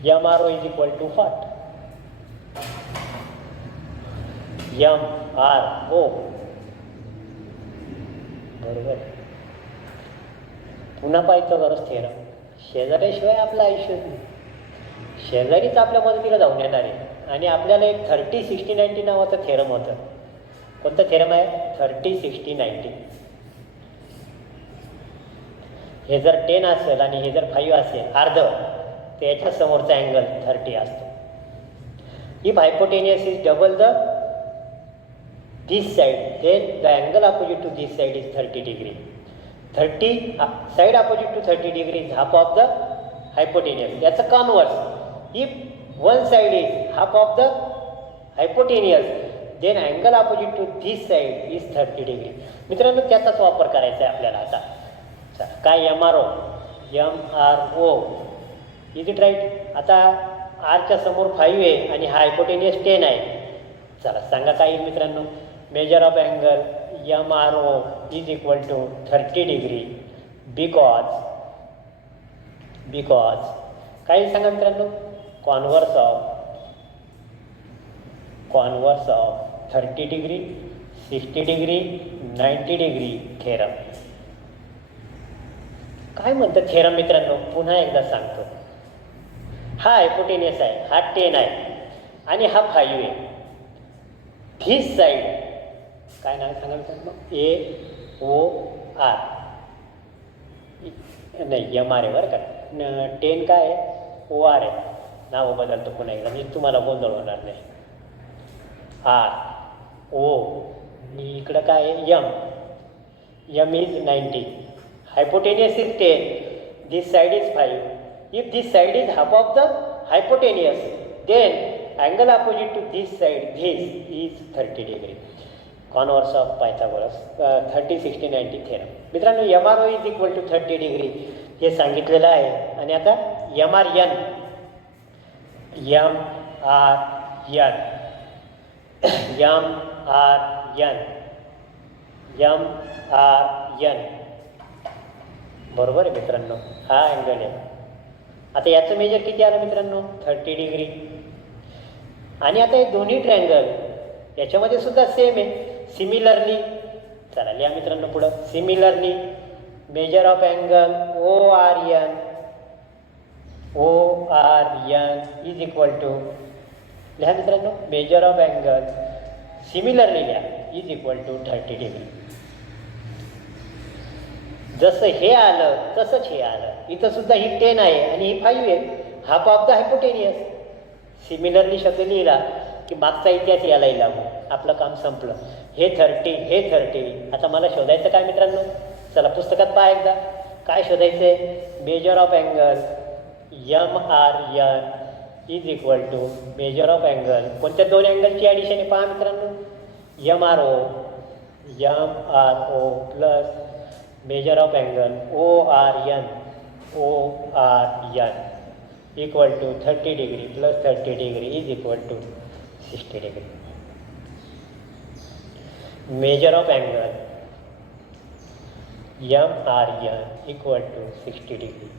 M R O is equal to what? M R O. बरोबर. पुन्हा पाहायचं गरज थेरम. शेजाऱ्याशिवाय आपलं आयुष्य नाही. शेजारीच आपल्या मदतीला जाऊन येणार आहे आणि आपल्याला एक 30, 60, 90 नावाचं थेरम होतं. कोणतं थेरम आहे? 30, 60, 90. हे जर 10 असेल आणि हे जर 5 असेल अर्ध तर याच्या समोरचा अँगल 30 असतो. If hypotenuse is double the this side, then the angle opposite to this side is 30 degree. 30 side opposite to 30 degree is half of the hypotenuse. That's a converse. If one side is half of the hypotenuse, then angle opposite to this side is 30 degree. मित्रांनो त्याचाच वापर करायचा आहे आपल्याला आता. काय MRO? MRO. Is it right? आता आरच्या समोर 5 आहे आणि हा हायपोटेनियस 10 आहे. चला सांगा काय येईल मित्रांनो? Measure of angle MRO is equal to 30 degree because काय सांगा मित्रांनो? Converse of 30 degree 60 degree 90 degree theorem. काय म्हणतं थेरम मित्रांनो? पुन्हा एकदा सांगतो. हा हायपोटेनियस आहे, हा 10 आहे आणि हा 5 आहे. धिस साईड काय नाव सांगा मित्रांनो? AOR नाही MR आहे बरं का. 10 काय आहे? OR आहे. नाव बदलतो पुन्हा एकदा म्हणजे तुम्हाला गोंधळ होणार नाही. ओ आणि इकडं काय आहे M. M is 90. Hypotenuse is 10. This side is 5. If this side is half of the hypotenuse then angle opposite to this side this is 30 degree. Converse of Pythagoras 30, 60, 90 theorem. मित्रांनो MRO is equal to 30 degree हे सांगितलेलं आहे. आणि आता MRN MRN बरोबर आहे मित्रांनो. हा अँगल आहे. आता याचं मेजर किती आलं मित्रांनो 30 डिग्री. आणि आता हे दोन्ही ट्रँगल याच्यामध्ये सुद्धा सेम आहे. सिमिलरली चला लिहा मित्रांनो पुढं. Similarly measure of angle ORN is equal to लिहा मित्रांनो मेजर ऑफ अँगल सिमिलरली लिहा इज इक्वल टू 30 डिग्री. जसं हे आलं तसंच हे आलं. इथं सुद्धा ही 10 आहे आणि ही 5 आहे. Half of the hypotenuse. Similarly शब्द लिहिला की मागचा इतिहास यालाही लागू. आपलं काम संपलं. हे 30 हे 30. आता मला शोधायचं काय मित्रांनो. चला पुस्तकात पहा एकदा काय शोधायचं आहे. Measure of angle MRN is equal to measure of angle कोणत्या दोन अँगलची ॲडिशन आहे पहा मित्रांनो. MRO plus measure of angle ORN equal to 30 degree plus 30 degree is equal to 60 degree. Measure of angle MRN equal to 60 degree.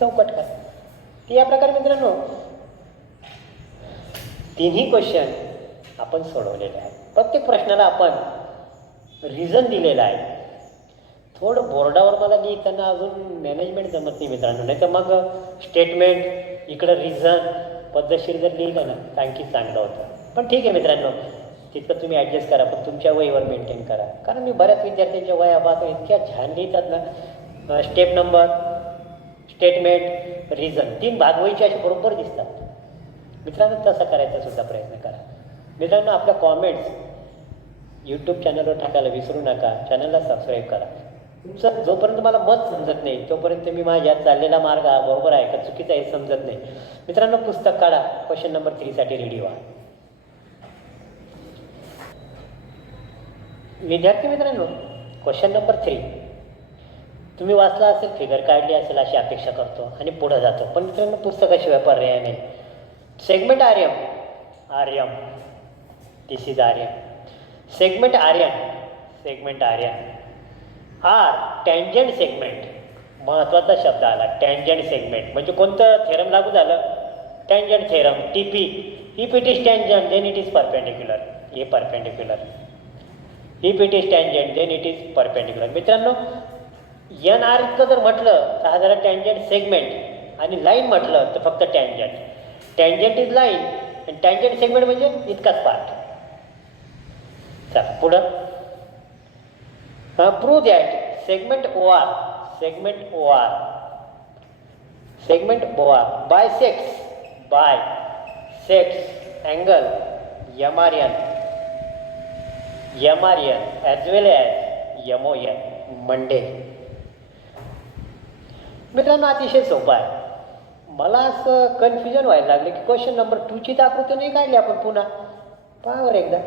चौकट का या प्रकारे मित्रांनो तिन्ही क्वेश्चन आपण सोडवलेले आहे. प्रत्येक प्रश्नाला आपण रिझन दिलेलं आहे. थोडं बोर्डावर मला लिहिताना अजून मॅनेजमेंट जमत नाही मित्रांनो. नाही तर मग स्टेटमेंट इकडं रिझन पद्धतशीर जर लिहिलं ना तर आणखी चांगलं होतं. पण ठीक आहे मित्रांनो तितकं तुम्ही ॲडजस्ट करा. पण तुमच्या वहीवर मेंटेन करा. कारण मी बऱ्याच विद्यार्थ्यांच्या वया बाबा इतक्या छान लिहितात ना. स्टेप नंबर स्टेटमेंट रिझन 3 भाग वहीचे असे बरोबर दिसतात मित्रांनो. तसा करायचा सुद्धा प्रयत्न करा मित्रांनो. आपल्या कॉमेंट्स यूट्यूब चॅनलवर टाकायला विसरू नका. चॅनलला सबस्क्राईब करा. तुमचं जोपर्यंत मला मत समजत नाही तोपर्यंत मी माझ्या चाललेला मार्ग हा बरोबर आहे का चुकीचा आहे समजत नाही. मित्रांनो पुस्तक काढा. क्वेश्चन नंबर 3 साठी रेडी व्हा. विद्यार्थी मित्रांनो क्वेश्चन नंबर 3 तुम्ही वाचला असेल फिगर काढली असेल अशी अपेक्षा करतो आणि पुढे जातो. पण मित्रांनो पुस्तकाशिवाय पर्याय नाही. Segment R M this is R N. Segment R N are tangent segment. महत्त्वाचा शब्द आला टँजंट सेगमेंट. म्हणजे कोणतं थेरम लागू झालं tangent theorem TP. If it is tangent then it is perpendicular. हे perpendicular. If it is tangent then it is perpendicular. मित्रांनो NR इतकं जर म्हटलं तर हा झाला टँजंट सेगमेंट आणि लाईन म्हटलं तर फक्त टँजंट. टँजंट इज लाईन आणि टँजंट सेगमेंट म्हणजे इतकाच पार्ट. चला पुढं prove that segment bisects angle MRN as well as MON Monday. मित्रांनो अतिशय सोपं आहे. मला असं कन्फ्युजन व्हायला लागलं की क्वेश्चन नंबर 2ची तर आकृती नाही काढली आपण पुन्हा पाहावर एकदा.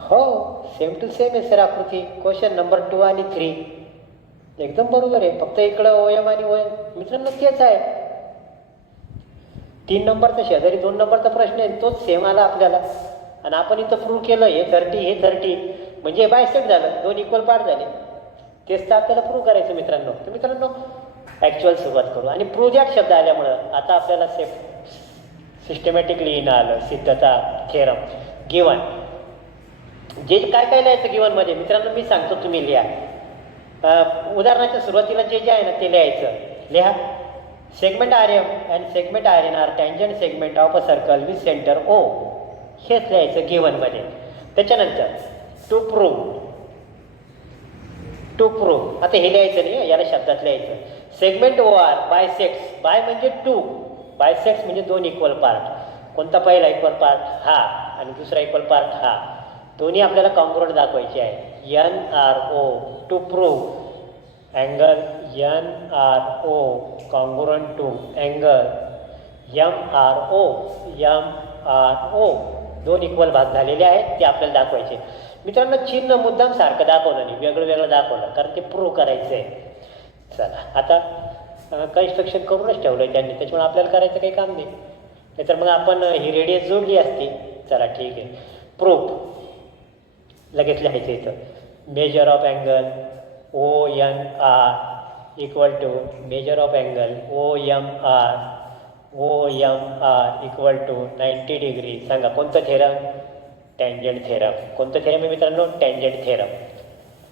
हो सेम टू सेम आहे सर आकृती. क्वेश्चन नंबर 2 आणि 3 एकदम बरोबर आहे. फक्त इकडं OM आणि ON मित्रांनो तेच आहे. 3 नंबरचा शेजारी 2 नंबरचा प्रश्न आहे तोच सेम आला आपल्याला. आणि आपण इथं प्रूव्ह केलं हे 30 म्हणजे बायसेक्ट झालं. 2 इक्वल पार्ट झाले. तेच तर आपल्याला प्रूव्ह करायचं मित्रांनो. तर मित्रांनो ॲक्च्युअल सुरुवात करू. आणि प्रूव्ह दॅट शब्द आल्यामुळं आता आपल्याला सिस्टमॅटिकली येणं आलं. सिद्धता थेरम गिवन जे काय लिहायचं गिवनमध्ये मित्रांनो मी सांगतो तुम्ही लिहा. उदाहरणाच्या सुरुवातीला जे आहे ना ते लिहायचं. लिहा segment RM and segment RN are tangent segment of a circle with centre O. हेच लिहायचं गिवनमध्ये. त्याच्यानंतर टू प्रूव्ह आता हे लिहायचं नाही याला शब्दात लिहायचं. Segment OR बायसेक्स. बाय म्हणजे 2 बायसेक्स म्हणजे 2 इक्वल पार्ट. कोणता पहिला इक्वल पार्ट हा आणि दुसरा इक्वल पार्ट हा, दोन्ही आपल्याला कॉन्ग्रुएंट दाखवायचे आहे. NRO to prove angle NRO congruent to angle MRO दोन इक्वल भाग झालेले आहेत, ते आपल्याला दाखवायचे. मित्रांनो चिन्ह मुद्दाम सारखं दाखवलं नाही, वेगळं वेगळं दाखवलं, कारण ते प्रूव्ह करायचं आहे. चला आता कन्स्ट्रक्शन करूनच ठेवलं आहे त्यांनी, त्याच्यामुळे आपल्याला करायचं काही काम नाही. नाहीतर मग आपण ही रेडियस जोडली असती. चला ठीक आहे. प्रूफ लगेच लिहायचं इथं. Measure of angle ONR equal to measure of angle OMR equal to 90 degree. सांगा कोणतं थेरम? Tangent theorem. कोणतं थेरम आहे मित्रांनो? Tangent theorem.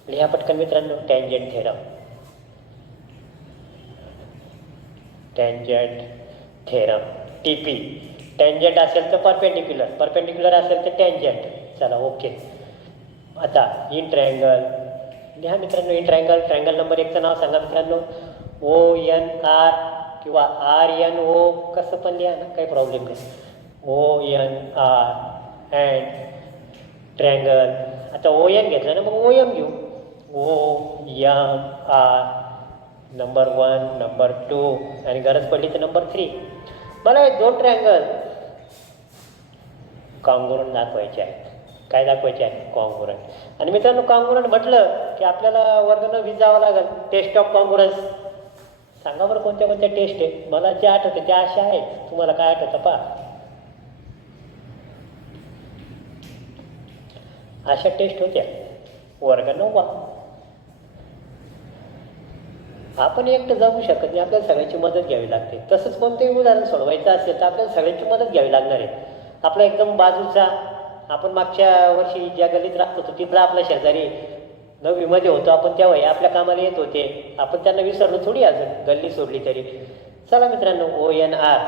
लिहा पटकन मित्रांनो, tangent theorem. Tangent theorem TP. Tangent असेल तर परपेंडिक्युलर, परपेंडिक्युलर असेल तर टँजंट. चला ओके. आता इन ट्रायंगल लिहा मित्रांनो. इन ट्रायंगल, ट्रायंगल नंबर 1चं नाव सांगा मित्रांनो. ONR किंवा RNO कसं पण लिहा ना, काही प्रॉब्लेम नाही. ONR and triangle. आता ON घेतलं ना, मग OM घेऊ. OMR नंबर 1, नंबर 2 आणि गरज पडली तर नंबर 3. मला हे दोन ट्रायंगल कॉन्ग्रुएंट दाखवायचे आहेत. काय दाखवायचे आहे? कॉन्ग्रुएंट. आणि मित्रांनो कॉन्ग्रुएंट म्हटलं की आपल्याला वर्ग 9 जावं लागेल. Test of congruence. सांगा बरं कोणत्या कोणत्या टेस्ट आहे? मला जे आठवते त्या अशा आहेत, तुम्हाला काय आठवतं पहा. अशा टेस्ट होत्या वर्ग 9. आपण एकटं जाऊ शकत नाही, आपल्याला सगळ्यांची मदत घ्यावी लागते. तसंच कोणतंही उदाहरण सोडवायचं असेल तर आपल्याला सगळ्यांची मदत घ्यावी लागणार आहे. आपला एकदम बाजूचा, आपण मागच्या वर्षी ज्या गल्लीत राहत होतो तिथला आपला शेजारी 9वीमध्ये होतो आपण, तेव्हाही आपल्या कामाला येत होते. आपण त्यांना विसरलो थोडी अजून, गल्ली सोडली तरी. चला मित्रांनो ONR.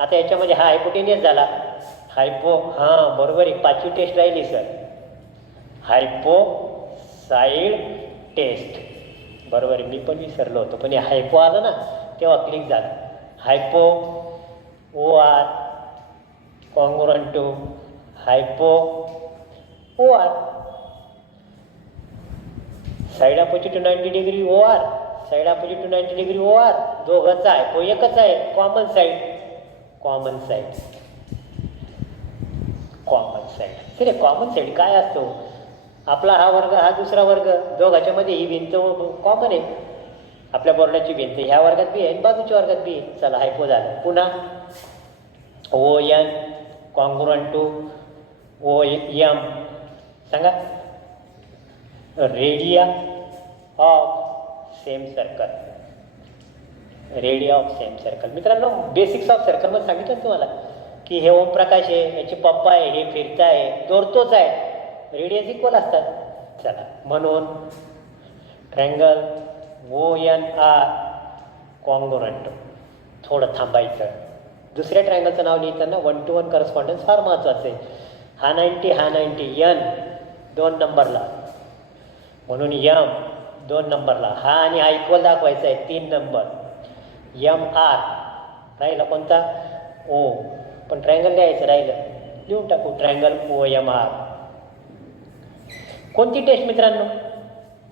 आता याच्यामध्ये हा हायपोटेनियस झाला. हां बरोबर आहे, 5वी टेस्ट राहिली सर. हायपोसाइड टेस्ट. बरोबर आहे, मी पण विसरलो होतो, पण हे हायपो आलं ना तेव्हा क्लिक झालं. Hypo OR congruent to hypo OR. Side opposite to 90 degree OR, side opposite to 90 degree OR. दोघंचा हायपो एकच आहे. Common side, common side, common side. तरी कॉमन साईड काय असतो? आपला हा वर्ग, हा दुसरा वर्ग, दोघांच्या मध्ये ही भिंत कॉमन आहे. आपल्या बोर्डाची भिंत ह्या वर्गात बी आहे, बाजूच्या वर्गात बी आहे. चला हायपो झालं. पुन्हा ON कॉन्ग्रुएंट टू OM. सांगा. Radio of same circle. Radio of same circle. मित्रांनो बेसिक्स ऑफ सर्कल मध्ये सांगितलं तुम्हाला की हे ओम प्रकाश आहे, याची पप्पा आहे, हे फिरता आहे, दोरतोच आहे, रेडियस इक्वल असतात. चला म्हणून ट्रायंगल ONR कॉन्ग्रुएंट. थोडं थांबायचं. दुसऱ्या ट्रायंगलचं नाव लिहिताना 1 to 1 करस्पॉन्डन्स फार महत्त्वाचं आहे. हा 90, हा 90, N 2 नंबरला, म्हणून M 2 नंबरला. हा आणि हा इक्वल दाखवायचा आहे 3 नंबर. MR राहिला कोणता? O. पण ट्रायंगल लिहायचं राहिलं, लिहून टाकू ट्रायंगल OMR. कोणती टेस्ट मित्रांनो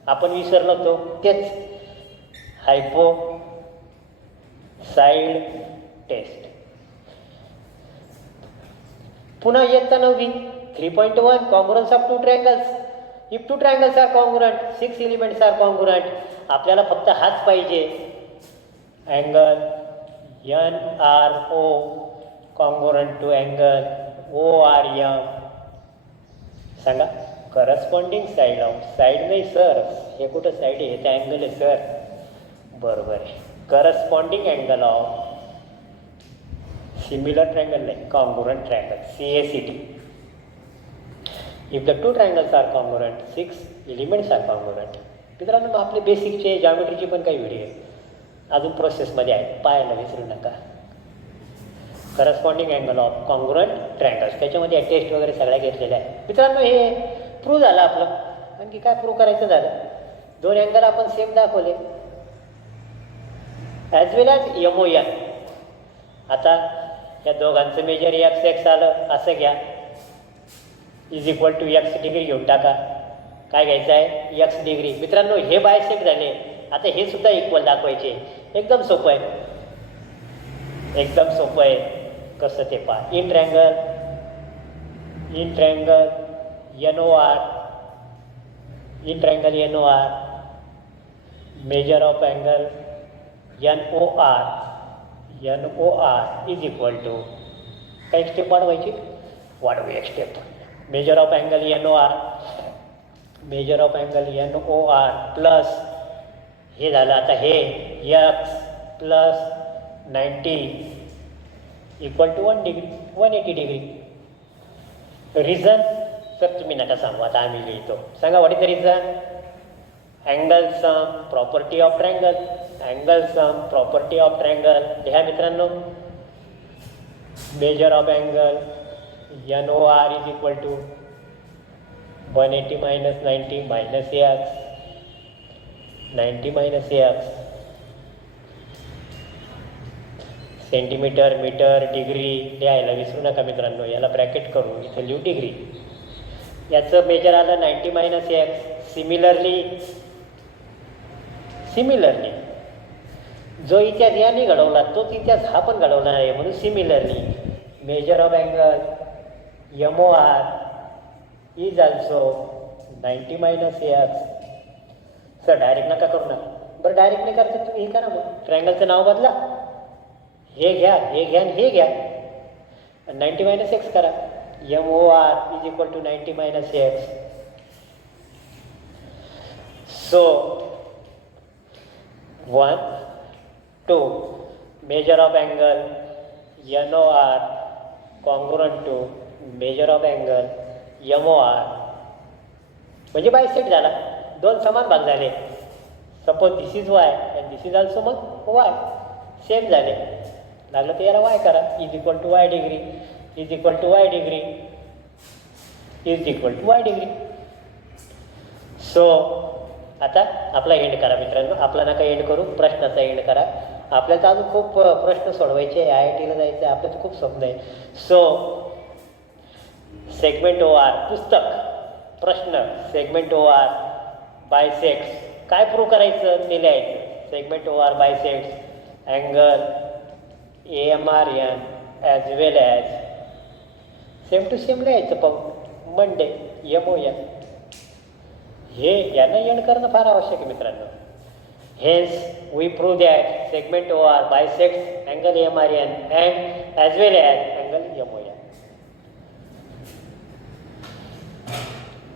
आपण विसरलो होतो? तेच हायपो साइड टेस्ट. पुन्हा इयत्ता 9वी 3.1 congruence of 2 triangles. If 2 triangles are congruent 6 elements are congruent. आपल्याला फक्त हाच पाहिजे. Angle NRO congruent to angle ORM. सांगा. Corresponding side of. साईड नाही सर, हे कुठं साईड आहे? हे तर अँगल आहे सर. बरोबर आहे. Corresponding angle of similar triangle नाही, congruent triangle CACT. If the 2 triangles are congruent 6 elements are congruent. मित्रांनो मग आपले बेसिकचे जॉमेट्रीचे पण काही व्हिडिओ अजून प्रोसेसमध्ये आहे, पाहायला विसरू नका. Corresponding angle of congruent triangles, त्याच्यामध्ये टेस्ट वगैरे सगळ्या घेतलेल्या आहे. मित्रांनो हे प्रूव्ह झालं आपलं. आणखी काय प्रूव्ह करायचं झालं? 2 अँगल आपण सेम दाखवले ॲज वेल ॲज MON. आता या दोघांचं मेजर XX आलं असं घ्या. Is equal to x degree घेऊन टाका. काय घ्यायचं आहे? X degree. मित्रांनो हे बायसेक्ट झाले. आता हे सुद्धा इक्वल दाखवायचे. एकदम सोपं आहे, एकदम सोपं आहे. कसं ते पहा. In triangle N O R, in triangle N O R, measure of angle N O R is equal to, काही स्टेप वाढवायची, वाढवू एक step. Measure of angle N O R, measure of angle N O R plus हे झालं. आता हे x plus 90 equal to 1 degree, 180 degree. Reason तर तुम्ही नका सांगू, आता आम्ही लिहितो. सांगा what is the reason? Angle sum property of triangle, angle sum property of triangle. लिहा मित्रांनो. Measure of angle N O R is equal to 180 minus 90 minus x, 90 minus x, centimetre, metre, degree लिहायला विसरू नका मित्रांनो. याला bracket करून इथे लिहू डिग्री. याचं मेजर आलं 90 minus x. सिमिलरली जो इतिहास याने घडवला तोच इतिहास हा पण घडवणार आहे. म्हणून similarly measure of angle M O R is also 90 minus x. Sir direct नका करू ना. बरं डायरेक्ट नाही करता तुम्ही हे करा, मग ट्रँगलचं नाव बदला. हे घ्या, हे घ्या आणि हे घ्या. 90 minus x करा. M O R is equal to 90 minus x. So 1, 2 measure of angle N O R congruent to measure of angle M O R, म्हणजे बायसेक्ट झाला. दोन समान भाग झाले. Suppose this is y and this is also मग y, same झाले. लागलं तर याला वाय करा. Is equal to y degree, is equal to y degree, is equal to y degree. So आता आपला एंड करा मित्रांनो. आपला नका एंड करू, प्रश्नाचा एंड करा. आपल्याला तर अजून खूप प्रश्न सोडवायचे. IITला जायचं आहे, आपलं तर खूप स्वप्न आहे. सो सेगमेंट ओ आर, पुस्तक प्रश्न, सेगमेंट ओ आर बायसेक्ट्स. काय प्रूव्ह करायचं ते लिहायचं. Segment O R bisects angle AMRN as well as same to same लिहायचं. पाहू मंडे MON. हे यांना एंड करणं फार आवश्यक आहे मित्रांनो. Hence we prove that segment O R bisects angle AMRN and as well as angle MON.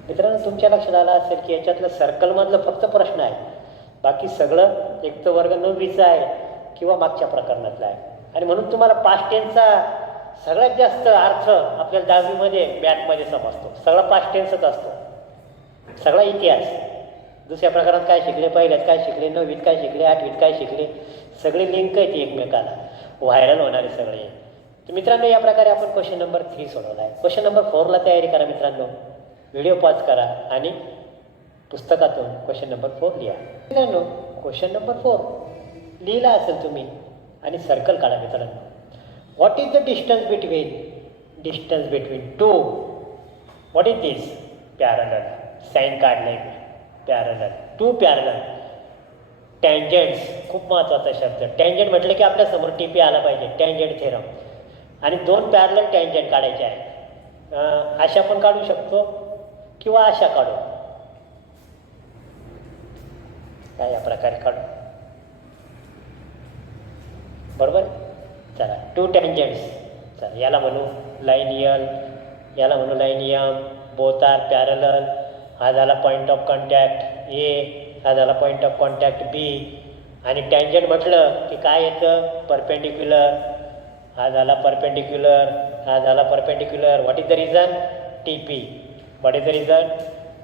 मित्रांनो तुमच्या लक्षात आलं असेल की याच्यातलं सर्कलमधलं फक्त प्रश्न आहे. बाकी सगळं एक तर वर्ग 9वीचा आहे किंवा मागच्या प्रकरणातला आहे. आणि म्हणून तुम्हाला पास्ट टेन्सचा सगळ्यात जास्त अर्थ आपल्याला 10वीमध्ये मॅथमध्ये समजतो. सगळा पास्ट टेन्सच असतो, सगळा इतिहास. दुसऱ्या प्रकारात काय शिकले, पहिल्यात काय शिकले, 9वीत काय शिकले, 8वीत काय शिकले, सगळे लिंक आहेत एकमेकाला, व्हायरल होणारे सगळे. तर मित्रांनो या प्रकारे आपण क्वेश्चन नंबर 3 सोडवला आहे. क्वेश्चन नंबर 4ला तयारी करा मित्रांनो. व्हिडिओ पॉज करा आणि पुस्तकातून क्वेश्चन नंबर 4 लिहा. मित्रांनो क्वेश्चन नंबर 4 लिहिला असेल तुम्ही आणि सर्कल काढा मित्रांनो. What is the distance between two, what is this? Parallel. साईन काढले पॅरलल, टू पॅरलल. टँजंट्स, खूप महत्त्वाचा शब्द. टँजंट म्हटलं की आपल्यासमोर TP आला पाहिजे, टँजंट थेरम. आणि 2 पॅरलल टँजंट काढायचे आहे. अशा पण काढू शकतो किंवा अशा काढू. काय या प्रकारे काढू, बरोबर. चला 2 टँजंट्स. चला याला म्हणू लाईन L, याला म्हणू line M. Both are parallel. हा झाला पॉईंट ऑफ कॉन्टॅक्ट A, हा झाला पॉईंट ऑफ कॉन्टॅक्ट B. आणि टँजंट म्हटलं की काय येतं? परपेंडिक्युलर. हा झाला परपेंडिक्युलर, हा झाला perpendicular. What is the reason? TP. What is the reason?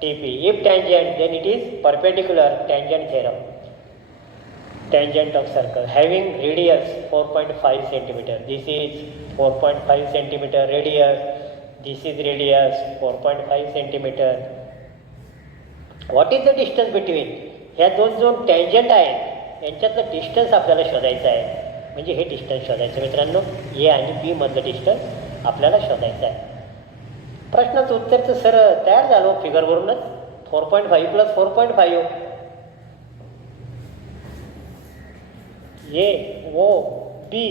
TP. If tangent then it is perpendicular. Tangent theorem. Tangent of circle having radius 4.5 centimeter. This is 4.5 centimeter radius. This is radius 4.5 centimeter. What is the distance between? ह्या दोन tangent आहेत यांच्यातलं distance आपल्याला शोधायचं आहे. म्हणजे हे distance शोधायचं मित्रांनो. A आणि B मधलं डिस्टन्स आपल्याला शोधायचं आहे. प्रश्नाचं उत्तरचं सर तयार झालं फिगरवरूनच. 4.5 प्लस 4.5 ए ओ बी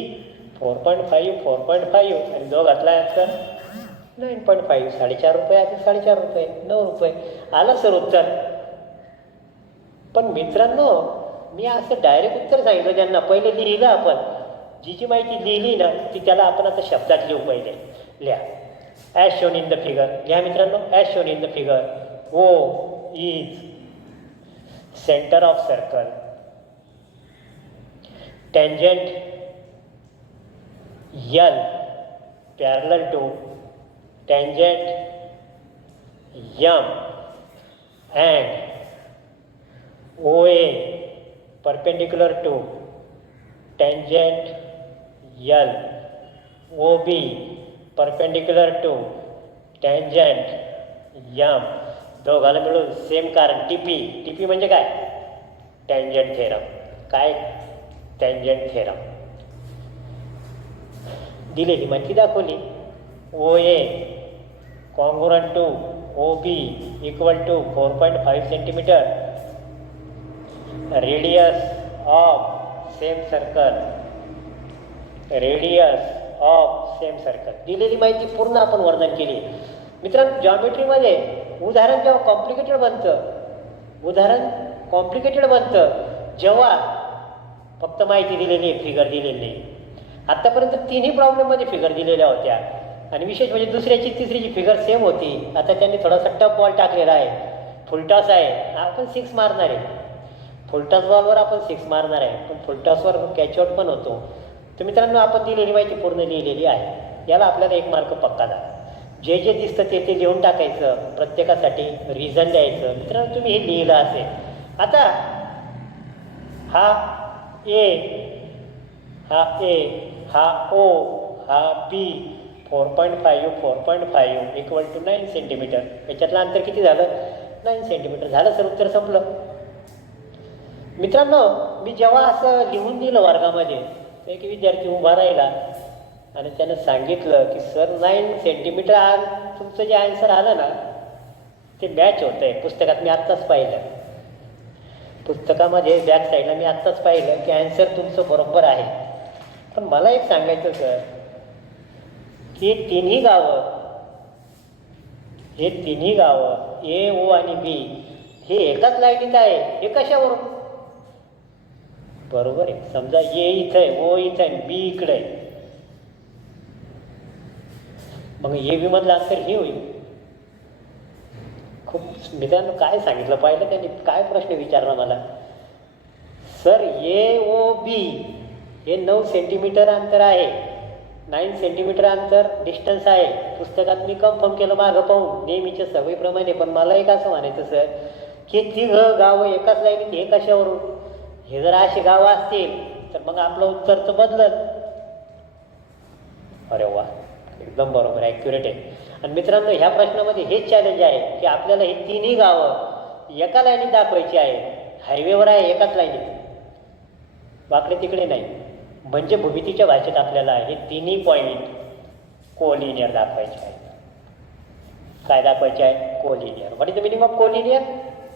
4.5 4.5 आणि जो घातला तर 9.5. 4.5 रुपये अधिक 4.5 रुपये 9 रुपये आलं सर उत्तर. पण मित्रांनो मी असं डायरेक्ट उत्तर सांगितलं ज्यांना. पहिले लिहिलं आपण जी माहिती लिहिली ना ती त्याला आपण आता शब्दात लिहू. पहिले लिहा as shown in the figure. लिहा मित्रांनो as shown in the figure. O is centre of circle. tangent L parallel to tangent M and OA perpendicular to tangent L. OB perpendicular to tangent M. दोघाला मिळून same कारण TP म्हणजे काय? Tangent theorem. काय? Tangent theorem. दिलेली माहिती दाखवली. O A congruent to O B equal to 4.5 centimetre. Radius of same circle. Radius of same circle. दिलेली माहिती पूर्ण आपण वर्णन केली. मित्रांनो जॉमेट्रीमध्ये उदाहरण जेव्हा कॉम्प्लिकेटेड बनतं जेव्हा फक्त माहिती दिलेली आहे, फिगर दिलेली नाही. आत्तापर्यंत तिन्ही प्रॉब्लेममध्ये फिगर दिलेल्या होत्या आणि विशेष म्हणजे दुसऱ्याची तिसरीची फिगर सेम होती. आता त्यांनी थोडासा टफ बॉल टाकलेला आहे. फुलटॉस आहे. आपण 6 मारणार आहे. फुलटॉस बॉलवर आपण 6 मारणार आहे. पण फुलटॉसवर कॅचआउट पण होतो. तर मित्रांनो आपण दिलेली माहिती पूर्ण लिहिलेली आहे. याला आपल्याला 1 मार्क पक्का द्या. जे दिसतं ते लिहून टाकायचं. प्रत्येकासाठी रिझन द्यायचं. मित्रांनो तुम्ही हे लिहिलं असेल. आता हा ए हा ओ हा बी 4.5 इक्वल टू 9 सेंटीमीटर. याच्यातलं अंतर किती झालं? 9 सेंटीमीटर झालं सर. उत्तर संपलं. मित्रांनो मी जेव्हा असं लिहून दिलं वर्गामध्ये एक विद्यार्थी उभा राहिला आणि त्यानं सांगितलं की सर 9 सेंटीमीटर आज तुमचं जे आन्सर आलं ना ते मॅच होतं आहे. पुस्तकात मी आत्ताच पाहिलं. पुस्तकामध्ये बॅक साईडला मी आत्ताच पाहिलं की आन्सर तुमचं बरोबर आहे. पण मला एक सांगायचं सर की तिन्ही गावं ए ओ आणि बी हे एकाच लाईनीत आहे. हे कशावरून? बरोबर आहे. समजा ए इथं आहे, ओ इथं आहे, बी इकडे आहे. मग ए बी मधलं अंतर हे होईल. खूप मित्रांनो काय सांगितलं पाहिलं त्यांनी. काय प्रश्न विचारला मला. सर ए ओ बी हे 9 सेंटीमीटर अंतर आहे. 9 सेंटीमीटर अंतर डिस्टन्स आहे. पुस्तकात मी कन्फर्म केलं मागं पाहून नेहमीच्या सवयीप्रमाणे. पण मला एक असं म्हणायचं सर की तिघं गावं एकाच लाईनीत हे कशावरून? हे जर अशी गावं असतील तर मग आपलं उत्तर तर बदलत. अरे वा एकदम बरोबर ॲक्युरेट आहे. आणि मित्रांनो ह्या प्रश्नामध्ये हेच चॅलेंज आहे की आपल्याला ही तिन्ही गावं एका लाईनीत दाखवायची आहे. हायवेवर आहे एकाच लाईनीत, वाकडे तिकडे नाही. म्हणजे भूमितीच्या भाषेत आपल्याला हे तिन्ही पॉईंट कोलिनियर दाखवायचे आहेत. काय दाखवायचे आहे? Collinear. What is the meaning of collinear?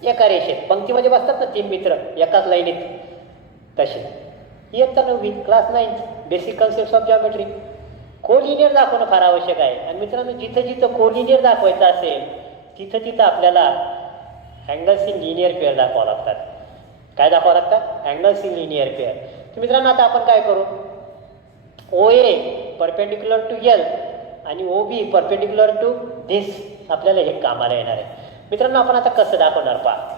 एका रेषेत पंक्तीमध्ये बसतात ना 3 मित्र एकाच लाईनीत तसे. इयत्ता 9वी class 9 basic concepts of geometry. Collinear दाखवणं फार आवश्यक आहे. आणि मित्रांनो जिथं कोलिनियर दाखवायचं असेल तिथं आपल्याला अँगल्स इन लिनियर पेअर दाखवावं लागतात. काय दाखवावं लागतात? Angles in linear pair. तर मित्रांनो आता आपण काय करू? ओ ए परपेंडिक्युलर टू एल आणि ओ बी परपेंडिक्युलर टू दिस आपल्याला हे कामाला येणार आहे. मित्रांनो आपण आता कसं दाखवणार पहा.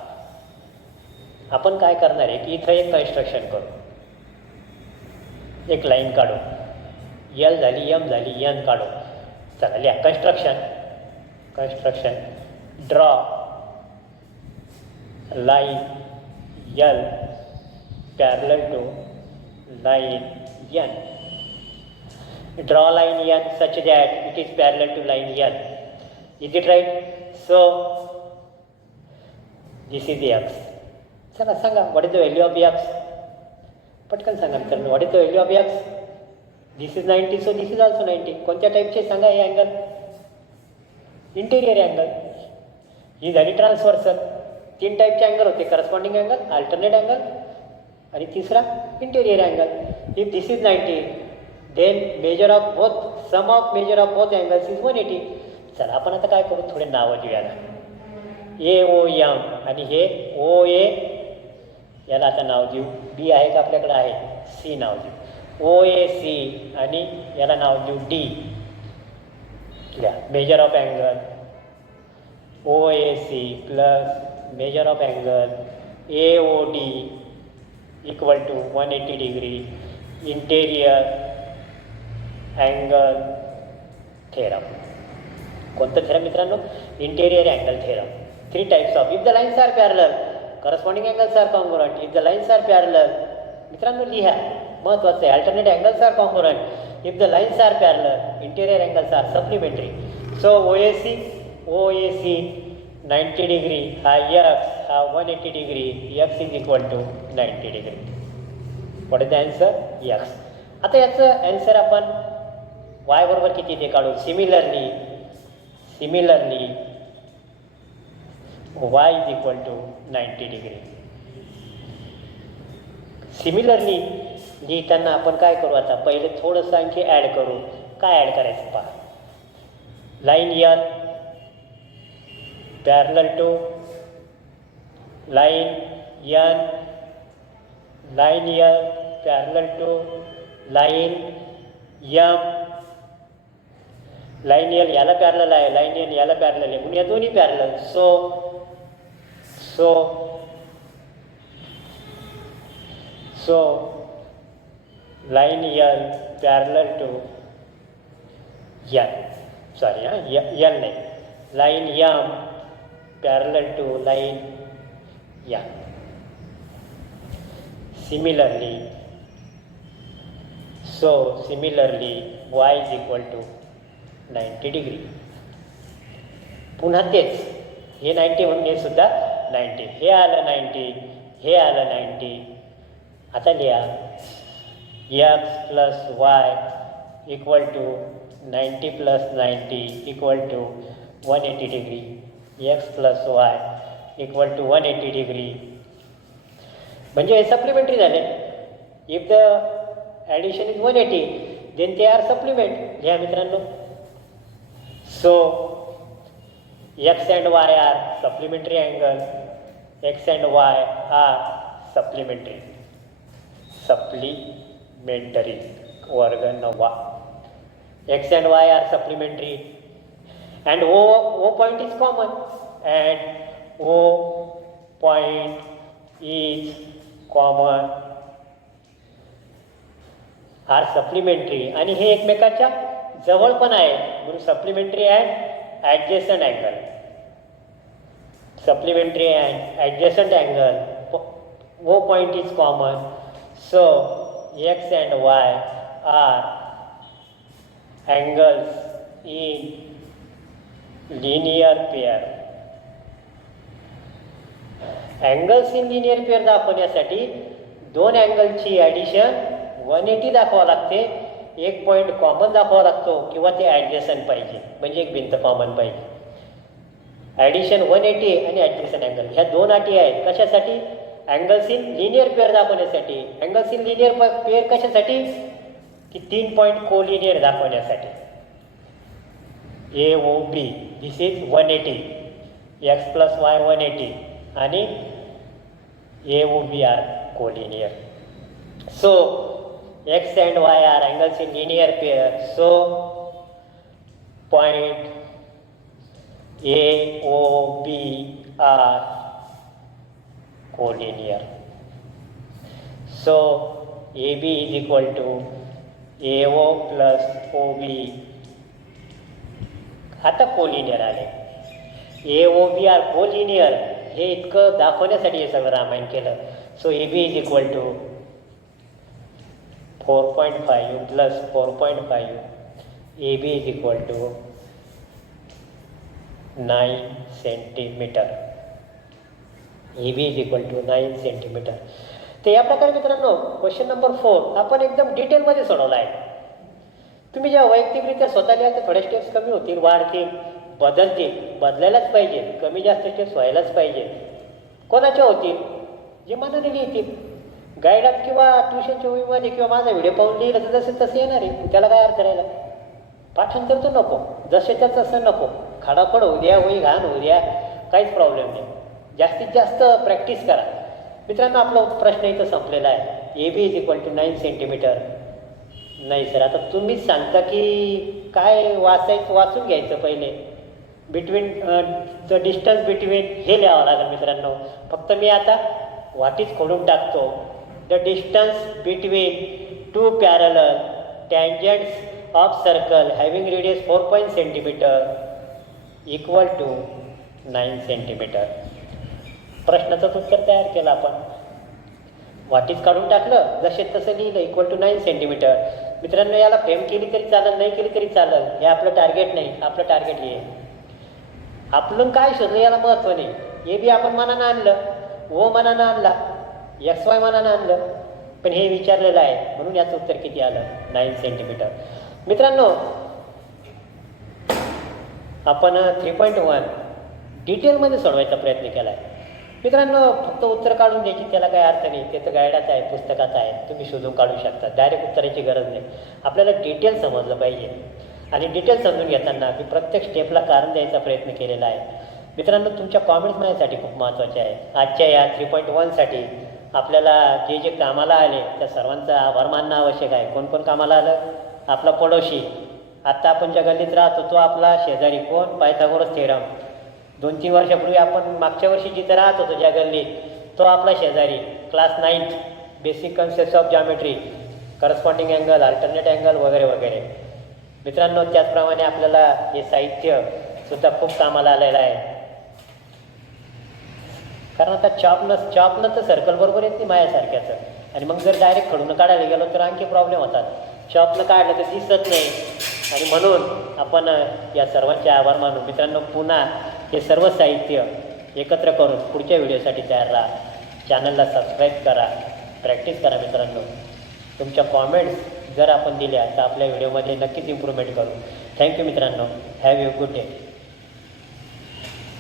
आपण काय करणार आहे की इथं एक कन्स्ट्रक्शन करू. एक लाईन काढू. एल झाली, एम झाली, एन काढू. चला लिहा construction draw line L parallel to line N. Draw line N such that it is parallel to line N. Is it right? So this is the x. चला सांगा what is the value of x? पटकन सांगा मित्रांनो what is the value of x? This is 90, so this is also 90. कोणत्या टाईपचे सांगा हे angle? Interior angle. ही झाली ट्रान्सव्हर्सल. 3 टाईपचे अँगल होते, करस्पॉन्डिंग अँगल, अल्टरनेट अँगल आणि तिसरा interior angle. If this is 90 then measure of both sum of measure of both angles is 180. चला आपण आता काय करू, थोडे नावं देऊया ना. AOM आणि हे OA, याला आता नाव देऊ. B आहे का आपल्याकडे, आहे. C नाव देऊ. OAC आणि याला नाव देऊ D. Measure of angle OAC plus measure of angle AOD equal to 180 degree. Interior angle theorem. कोणतं थेरम मित्रांनो? Interior angle theorem. 3 types of. If the lines are parallel corresponding angles are congruent. If the lines are parallel, मित्रांनो लिहा, महत्त्वाचं आहे. Alternate angles are congruent. If the lines are parallel interior angles are supplementary. So OAC 90 degree, हा X, हा 180 degree. X is equal to 90 degree. What is the answer? X. आता याचं answer आपण y बरोबर किती ते काढू. Similarly y is equal to 90 degree. Similarly लिहिताना आपण काय करू, आता पहिले थोडंसं आणखी ॲड करू. काय ॲड करायचं पहा. Line L parallel to line N, line L parallel to line M. Line L याला पॅरलल आहे, लाईन N याला पॅरलल आहे, म्हणून या दोन्ही parallel. So line L parallel to N, sorry L नाही, line M parallel to line M. Similarly y is equal to 90 degree. पुन्हा तेच, हे 90 म्हणून हे सुद्धा 90. हे आलं 90, हे आलं 90. आता लिहा x plus y equal to 90 plus 90 equal to 180 degree. x plus y equal to 180 degree. म्हणजे हे सप्लिमेंटरी झाले. If the addition is 180 then ते आर सप्लिमेंट. घ्या मित्रांनो. So x and y are supplementary angle. x and y are supplementary वर्ग 9. x and y are supplementary and O point is common, and O point is common are supplementary आणि हे एकमेकाच्या जवळ पण आहे म्हणून supplementary and adjacent angle. Supplementary and adjacent angle. O point is common, so x and y are angles in linear pair. Angles in linear pair दाखवण्यासाठी दोन अँगलची ॲडिशन 180 दाखवावं लागते. एक पॉईंट कॉमन दाखवावा लागतो किंवा ते ॲडजेसंट पाहिजे, म्हणजे एक भिंत कॉमन पाहिजे. ॲडिशन 180 आणि ॲडजेसंट अँगल ह्या दोन अटी आहेत. कशासाठी? अँगल्स इन लिनियर पेअर दाखवण्यासाठी. अँगल्स इन लिनियर पेअर कशासाठी? की 3 पॉईंट कोलिनियर दाखवण्यासाठी. AOB this is 180, x plus y 180 आणि AOB are collinear. So x and y are angles in linear pair, so point AOB are collinear. So AB is equal to AO plus OB. आता collinear आले. AOB are collinear हे इतकं दाखवण्यासाठी हे सगळं रामायण केलं. So AB is equal to 4.5 plus 4.5. AB is equal to 9 centimetre. AB is equal to 9 centimetre. तर या प्रकारे मित्रांनो क्वेश्चन नंबर 4 आपण एकदम डिटेलमध्ये सोडवला आहे. तुम्ही जेव्हा वैयक्तिकरित्या स्वतः लिहा तर थोड्या स्टेप्स कमी होतील, वाढतील. बदलायलाच पाहिजे, कमी जास्त स्टेप्स व्हायलाच पाहिजे. कोणाच्या होतील? जे मनाने लिहितील. गाईडात किंवा ट्युशनच्या वहीमध्ये किंवा माझा व्हिडिओ पाहून लिहिलं तर जसं तसं येणार आहे. त्याला काय अर्थ राहिला? पाठांतर तर नको, जसेच्या तसं नको, खाडाखड होऊ द्या, वही घाण होऊ द्या, काहीच प्रॉब्लेम नाही. जास्तीत जास्त प्रॅक्टिस करा. मित्रांनो, आपला प्रश्न इथं संपलेला आहे. AB = 9 centimetre. नाही सर, आता तुम्हीच सांगता की काय वाचून घ्यायचं पहिले. बिटवीन द डिस्टन्स बिटवीन हे लिहावं लागेल मित्रांनो. फक्त मी आता वाटीच खोडून टाकतो. The distance between 2 parallel tangents of circle having radius 4 centimetre equal to 9 centimetre. प्रश्नाचं उत्तर तयार केलं आपण. वाटीच काढून टाकलं, जसे तसं लिहिलं, इक्वल टू 9 सेंटीमीटर. मित्रांनो, याला फ्रेम केली तरी चालेल, नाही केली तरी चालेल. हे आपलं टार्गेट नाही. आपलं टार्गेट हे आपलं काय शोधलं याला महत्त्व नाही. हे बी आपण मनानं आणलं, ओ मनानं आणला, XY मनानं आणलं, पण हे विचारलेलं आहे म्हणून याचं उत्तर किती आलं? 9 सेंटीमीटर. मित्रांनो, आपण 3.1 डिटेलमध्ये सोडवायचा प्रयत्न केला आहे. मित्रांनो, फक्त उत्तर काढून द्यायची त्याला काही अर्थ नाही. ते तर गायडाचं आहे, पुस्तकाचं आहे, तुम्ही शोधून काढू शकता. डायरेक्ट उत्तराची गरज नाही. आपल्याला डिटेल समजलं पाहिजे. आणि डिटेल समजून घेताना मी प्रत्येक स्टेपला कारण द्यायचा प्रयत्न केलेला आहे. मित्रांनो, तुमच्या कॉमेंट्स माझ्यासाठी खूप महत्त्वाचे आहे. आजच्या या 3.1साठी आपल्याला जे जे कामाला आले त्या सर्वांचा आभार मानणं आवश्यक आहे. कोण कोण कामाला आलं? आपला पडोशी. आत्ता आपण ज्या गल्लीत राहतो तो आपला शेजारी. कोण? Pythagoras theorem. 2-3 वर्षापूर्वी आपण मागच्या वर्षी जिथं राहत होतो ज्या गल्लीत, तो आपला शेजारी. Class 9th basic concepts of geometry, corresponding angle, alternate angle वगैरे वगैरे. मित्रांनो, त्याचप्रमाणे आपल्याला हे साहित्यसुद्धा खूप कामाला आलेलं आहे. कारण आता चॉपनं तर सर्कल बरोबर येत नाही माझ्यासारख्याचं. आणि मग जर डायरेक्ट खडून काढायला गेलो तर आणखी प्रॉब्लेम होतात. चॉपनं काढलं तर दिसत नाही. आणि म्हणून आपण या सर्वांचे आभार मानू. मित्रांनो, पुन्हा हे सर्व साहित्य एकत्र करून पुढच्या व्हिडिओसाठी तयार राहा. चॅनलला सबस्क्राईब करा, प्रॅक्टिस करा. मित्रांनो, तुमच्या कॉमेंट्स जर आपण दिल्या तर आपल्या व्हिडिओमध्ये नक्कीच इम्प्रूव्हमेंट करू. थँक्यू मित्रांनो. Have you good day.